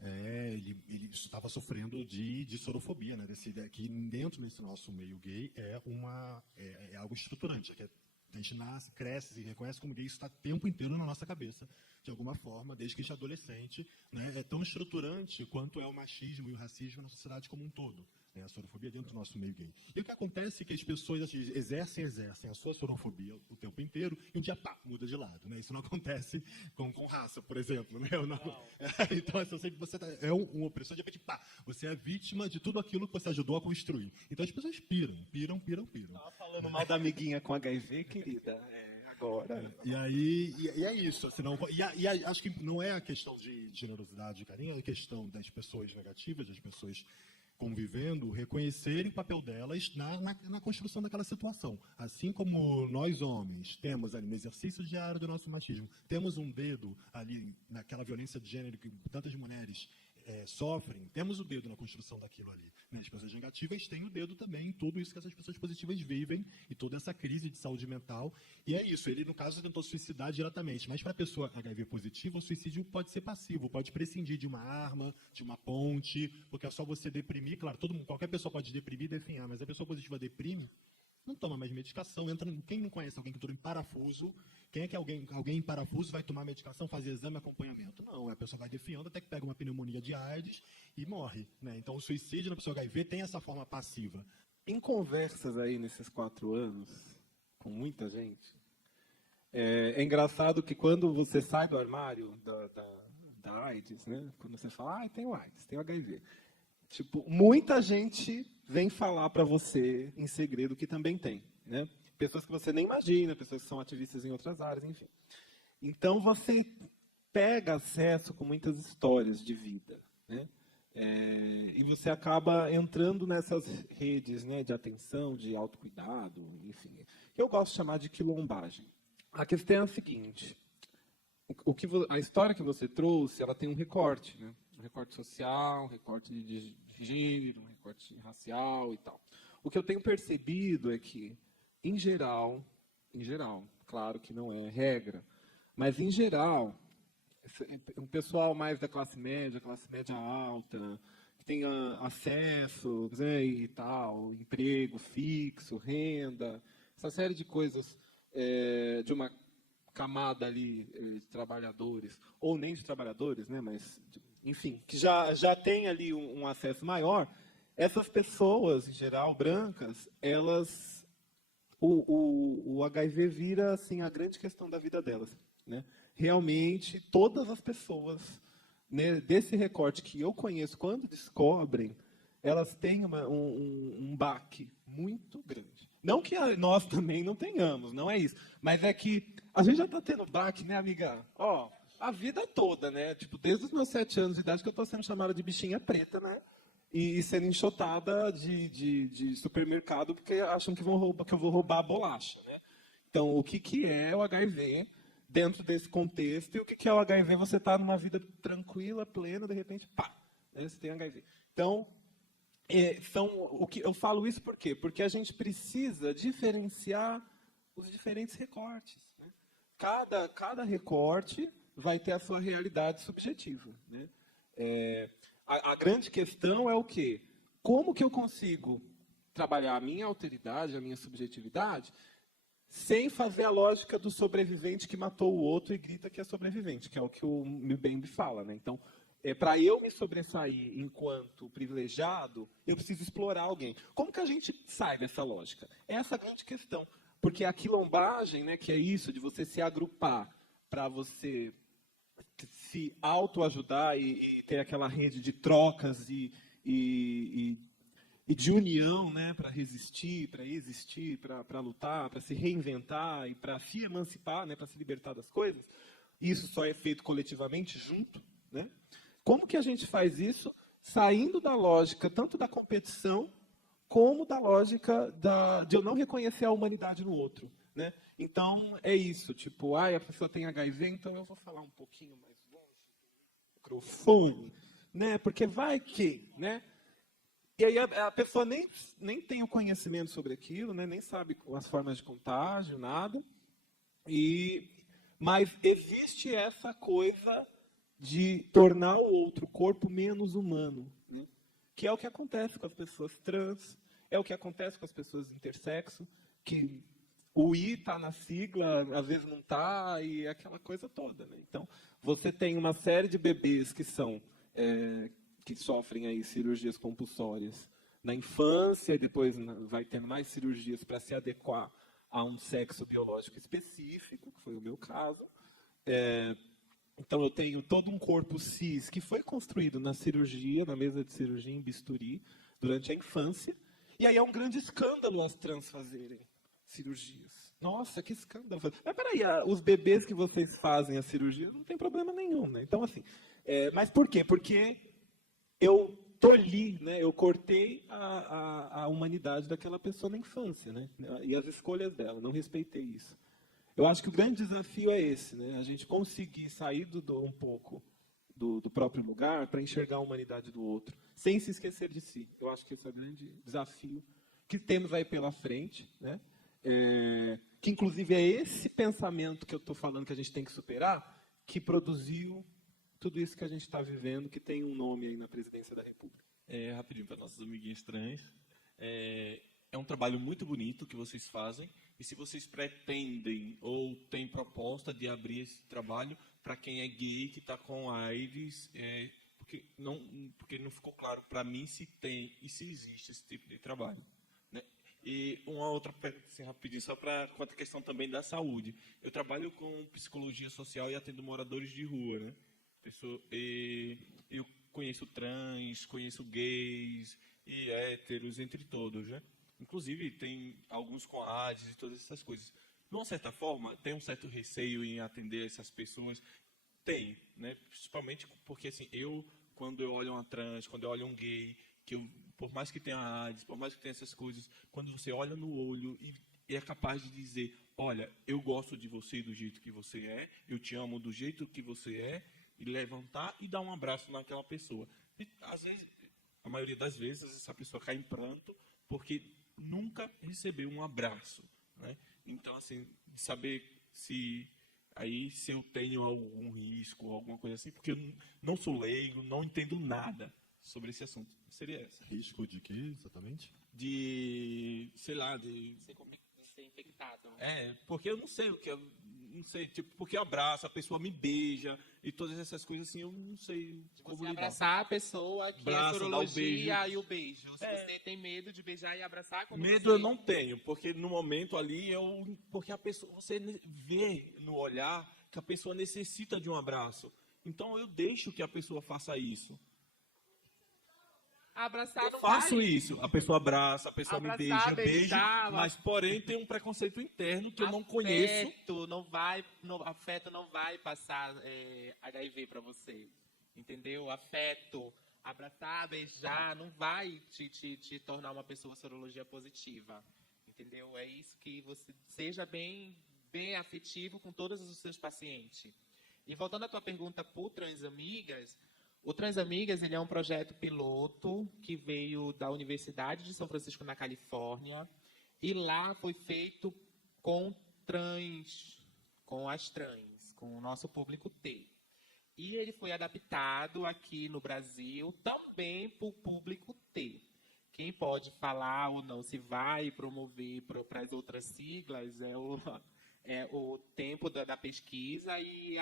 ele estava sofrendo de sorofobia, né, que dentro desse nosso meio gay é algo estruturante, que a gente nasce, cresce e reconhece como gay, isso está o tempo inteiro na nossa cabeça, de alguma forma, desde que a gente é adolescente, né, é tão estruturante quanto é o machismo e o racismo na sociedade como um todo. A sorofobia dentro do nosso meio gay. E o que acontece é que as pessoas assim, exercem a sua sorofobia o tempo inteiro e um dia, pá, muda de lado. Né? Isso não acontece com raça, por exemplo. Né? Então, assim, você é um opressor, de repente, pá, você é vítima de tudo aquilo que você ajudou a construir. Então, as pessoas piram. Tava falando mal da amiguinha com HIV, querida. Agora. E é isso. Assim, acho que não é a questão de generosidade e carinho, é a questão das pessoas negativas, das pessoas convivendo, reconhecerem o papel delas na construção daquela situação. Assim como nós, homens, temos ali no exercício diário do nosso machismo, temos um dedo ali naquela violência de gênero que tantas mulheres sofrem, temos o dedo na construção daquilo ali. Né? As pessoas negativas têm o dedo também em tudo isso que essas pessoas positivas vivem e toda essa crise de saúde mental. E é isso, ele no caso tentou suicidar diretamente, mas para a pessoa HIV positiva, o suicídio pode ser passivo, pode prescindir de uma arma, de uma ponte, porque é só você deprimir, claro, qualquer pessoa pode deprimir e definhar, mas a pessoa positiva deprime, não toma mais medicação, quem não conhece alguém que entrou em parafuso, quem é que alguém em parafuso vai tomar medicação, fazer exame, acompanhamento? Não, a pessoa vai definhando até que pega uma pneumonia de AIDS e morre. Né? Então, o suicídio na pessoa HIV tem essa forma passiva. Em conversas aí nesses 4 anos, com muita gente, é engraçado que quando você sai do armário da AIDS, né? Quando você fala, tenho AIDS, tenho HIV, tipo, muita gente vem falar para você em segredo que também tem, né? Pessoas que você nem imagina, pessoas que são ativistas em outras áreas, enfim. Então, você pega acesso com muitas histórias de vida, né? E você acaba entrando nessas redes, né, de atenção, de autocuidado, enfim, que eu gosto de chamar de quilombagem. A questão é a seguinte, a história que você trouxe, ela tem um recorte, né? Um recorte social, um recorte de gênero, um recorte racial e tal. O que eu tenho percebido é que, em geral, claro que não é regra, mas em geral, um pessoal mais da classe média alta, que tenha acesso, né, e tal, emprego fixo, renda, essa série de coisas de uma camada ali de trabalhadores, ou nem de trabalhadores, né, mas, enfim, que já tem ali um acesso maior, essas pessoas, em geral, brancas, elas... O HIV vira assim, a grande questão da vida delas. Né? Realmente, todas as pessoas, né, desse recorte que eu conheço, quando descobrem, elas têm um baque muito grande. Não que nós também não tenhamos, não é isso. Mas é que a gente já está tendo baque, né, amiga? A vida toda, né? Tipo, desde os meus 7 anos de idade que eu estou sendo chamada de bichinha preta, né? E sendo enxotada de supermercado porque acham que eu vou roubar a bolacha, né? Então, o que é o HIV dentro desse contexto? E o que é o HIV? Você está numa vida tranquila, plena, de repente, pá, né, você tem HIV. Então, eu falo isso por quê? Porque a gente precisa diferenciar os diferentes recortes. Né? Cada recorte vai ter a sua realidade subjetiva. Né? A grande questão é o quê? como que eu consigo trabalhar a minha alteridade, a minha subjetividade, sem fazer a lógica do sobrevivente que matou o outro e grita que é sobrevivente, que é o que o Mbembe fala, né? Então, para eu me sobressair enquanto privilegiado, eu preciso explorar alguém. Como que a gente sai dessa lógica? Essa é a grande questão. Porque a quilombagem, né, que é isso, de você se agrupar para você se autoajudar e ter aquela rede de trocas e de união, né, para resistir, para existir, para lutar, para se reinventar e para se emancipar, né, para se libertar das coisas, isso só é feito coletivamente, junto, né? Como que a gente faz isso saindo da lógica tanto da competição como da lógica de eu não reconhecer a humanidade no outro, né? Então, é isso, tipo, a pessoa tem HIV, então eu vou falar um pouquinho mais longe do microfone, né? Porque vai que, né? E aí a pessoa nem tem o conhecimento sobre aquilo, né? Nem sabe as formas de contágio, nada. Mas existe essa coisa de tornar o outro corpo menos humano, né? Que é o que acontece com as pessoas trans, é o que acontece com as pessoas intersexo, que o I está na sigla, às vezes não está, e aquela coisa toda, né? Então, você tem uma série de bebês que que sofrem aí cirurgias compulsórias na infância, e depois vai tendo mais cirurgias para se adequar a um sexo biológico específico, que foi o meu caso. Então, eu tenho todo um corpo cis que foi construído na cirurgia, na mesa de cirurgia, em bisturi, durante a infância. E aí é um grande escândalo as trans fazerem cirurgias. Nossa, que escândalo. Mas peraí, os bebês que vocês fazem a cirurgia não tem problema nenhum, né? Então, assim, mas por quê? Porque eu tolhi, né? Eu cortei a humanidade daquela pessoa na infância, né? E as escolhas dela, não respeitei isso. Eu acho que o grande desafio é esse, né? A gente conseguir sair um pouco do próprio lugar para enxergar a humanidade do outro, sem se esquecer de si. Eu acho que esse é o grande desafio que temos aí pela frente, né? Que inclusive é esse pensamento que eu estou falando que a gente tem que superar, que produziu tudo isso que a gente está vivendo, que tem um nome aí na presidência da República. Rapidinho, para nossos amiguinhos trans, é um trabalho muito bonito que vocês fazem, e se vocês pretendem ou têm proposta de abrir esse trabalho para quem é gay, que está com AIDS, porque não ficou claro para mim se tem e se existe esse tipo de trabalho, né? E uma outra pergunta, assim, rapidinho, só quanto à questão também da saúde. Eu trabalho com psicologia social e atendo moradores de rua, né? Eu conheço trans, conheço gays e héteros, entre todos, né? Inclusive, tem alguns com AIDS e todas essas coisas. De uma certa forma, tem um certo receio em atender essas pessoas. Tem, né? Principalmente porque, assim, quando eu olho uma trans, quando eu olho um gay, por mais que tenha AIDS, por mais que tenha essas coisas, quando você olha no olho e é capaz de dizer, olha, eu gosto de você do jeito que você é, eu te amo do jeito que você é, e levantar e dar um abraço naquela pessoa. E, às vezes, a maioria das vezes, essa pessoa cai em pranto porque nunca recebeu um abraço, né? Então, assim, de saber se eu tenho algum risco, alguma coisa assim, porque eu não sou leigo, não entendo nada sobre esse assunto. Seria essa. Risco de quê, exatamente? De, sei lá, de Ser infectado. porque eu não sei o que não sei, tipo, porque eu abraço, a pessoa me beija e todas essas coisas assim, eu não sei como Você lidar. abraçar a pessoa que Abraça, é dá o sorologia beijo. e o beijo. Se você tem medo de beijar e abraçar, como Medo eu não tenho, porque no momento ali porque a pessoa, você vê no olhar que a pessoa necessita de um abraço. Então eu deixo que a pessoa faça isso. Abraçar Eu não faço vai. isso. A pessoa abraça, a pessoa me beija, Abraçar, eu beijo, beijar, mas porém tem um preconceito interno que eu não conheço. Afeto não vai passar HIV para você. Entendeu? Afeto, abraçar, beijar, não vai te tornar uma pessoa sorologia positiva. Entendeu? É isso que você seja bem afetivo com todos os seus pacientes. E voltando à tua pergunta por Transamigas, o Transamigas ele é um projeto piloto que veio da Universidade de São Francisco, na Califórnia, e lá foi feito com as trans, com o nosso público T. E ele foi adaptado aqui no Brasil também para o público T. quem pode falar ou não, se vai promover para as outras siglas, é o tempo da pesquisa e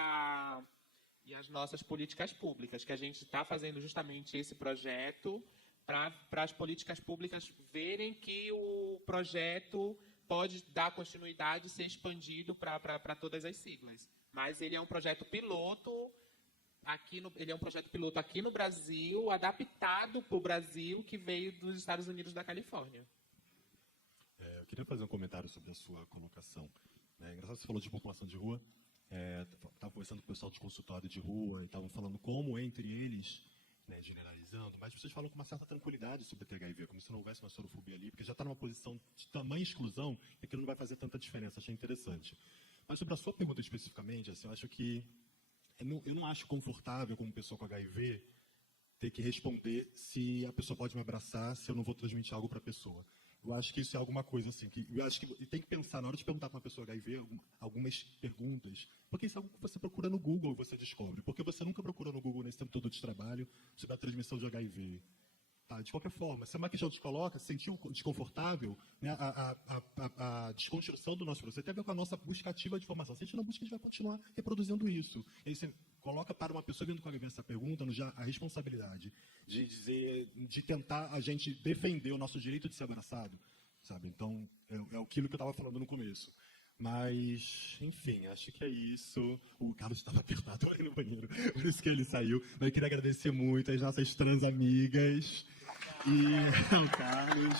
as nossas políticas públicas, que a gente está fazendo justamente esse projeto para as políticas públicas verem que o projeto pode dar continuidade e ser expandido para todas as siglas. Mas ele é um projeto piloto aqui no Brasil, adaptado para o Brasil, que veio dos Estados Unidos da Califórnia. Eu queria fazer um comentário sobre a sua colocação. É engraçado que você falou de população de rua. Estava conversando com o pessoal de consultório de rua e estavam falando como entre eles, né, generalizando, mas vocês falam com uma certa tranquilidade sobre a THIV, como se não houvesse uma sorofobia ali, porque já está numa posição de tamanha exclusão e que não vai fazer tanta diferença. Achei interessante. Mas sobre a sua pergunta especificamente, assim, eu acho que eu não acho confortável, como pessoa com HIV, ter que responder se a pessoa pode me abraçar, se eu não vou transmitir algo para a pessoa. Eu acho que isso é alguma coisa assim, que eu acho que tem que pensar, na hora de perguntar para uma pessoa HIV, algumas perguntas, porque isso é algo que você procura no Google e você descobre, porque você nunca procurou no Google nesse tempo todo de trabalho sobre a transmissão de HIV. Tá? De qualquer forma, se uma questão te coloca, se sentiu desconfortável, né, a desconstrução do nosso processo tem a ver com a nossa busca ativa de informação. Se a gente não busca, a gente vai continuar reproduzindo isso. E aí você coloca para uma pessoa vindo com essa pergunta já a responsabilidade de tentar a gente defender o nosso direito de ser abraçado, sabe? Então, é aquilo que eu estava falando no começo. Mas, enfim, acho que é isso. O Carlos estava apertado aí no banheiro, por isso que ele saiu. Mas eu queria agradecer muito às nossas trans amigas. E ao Carlos,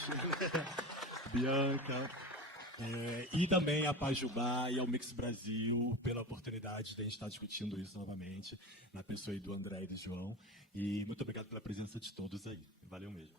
Bianca, e também a Pajubá e ao Mix Brasil pela oportunidade de a gente estar discutindo isso novamente, na pessoa aí do André e do João. E muito obrigado pela presença de todos aí. Valeu mesmo.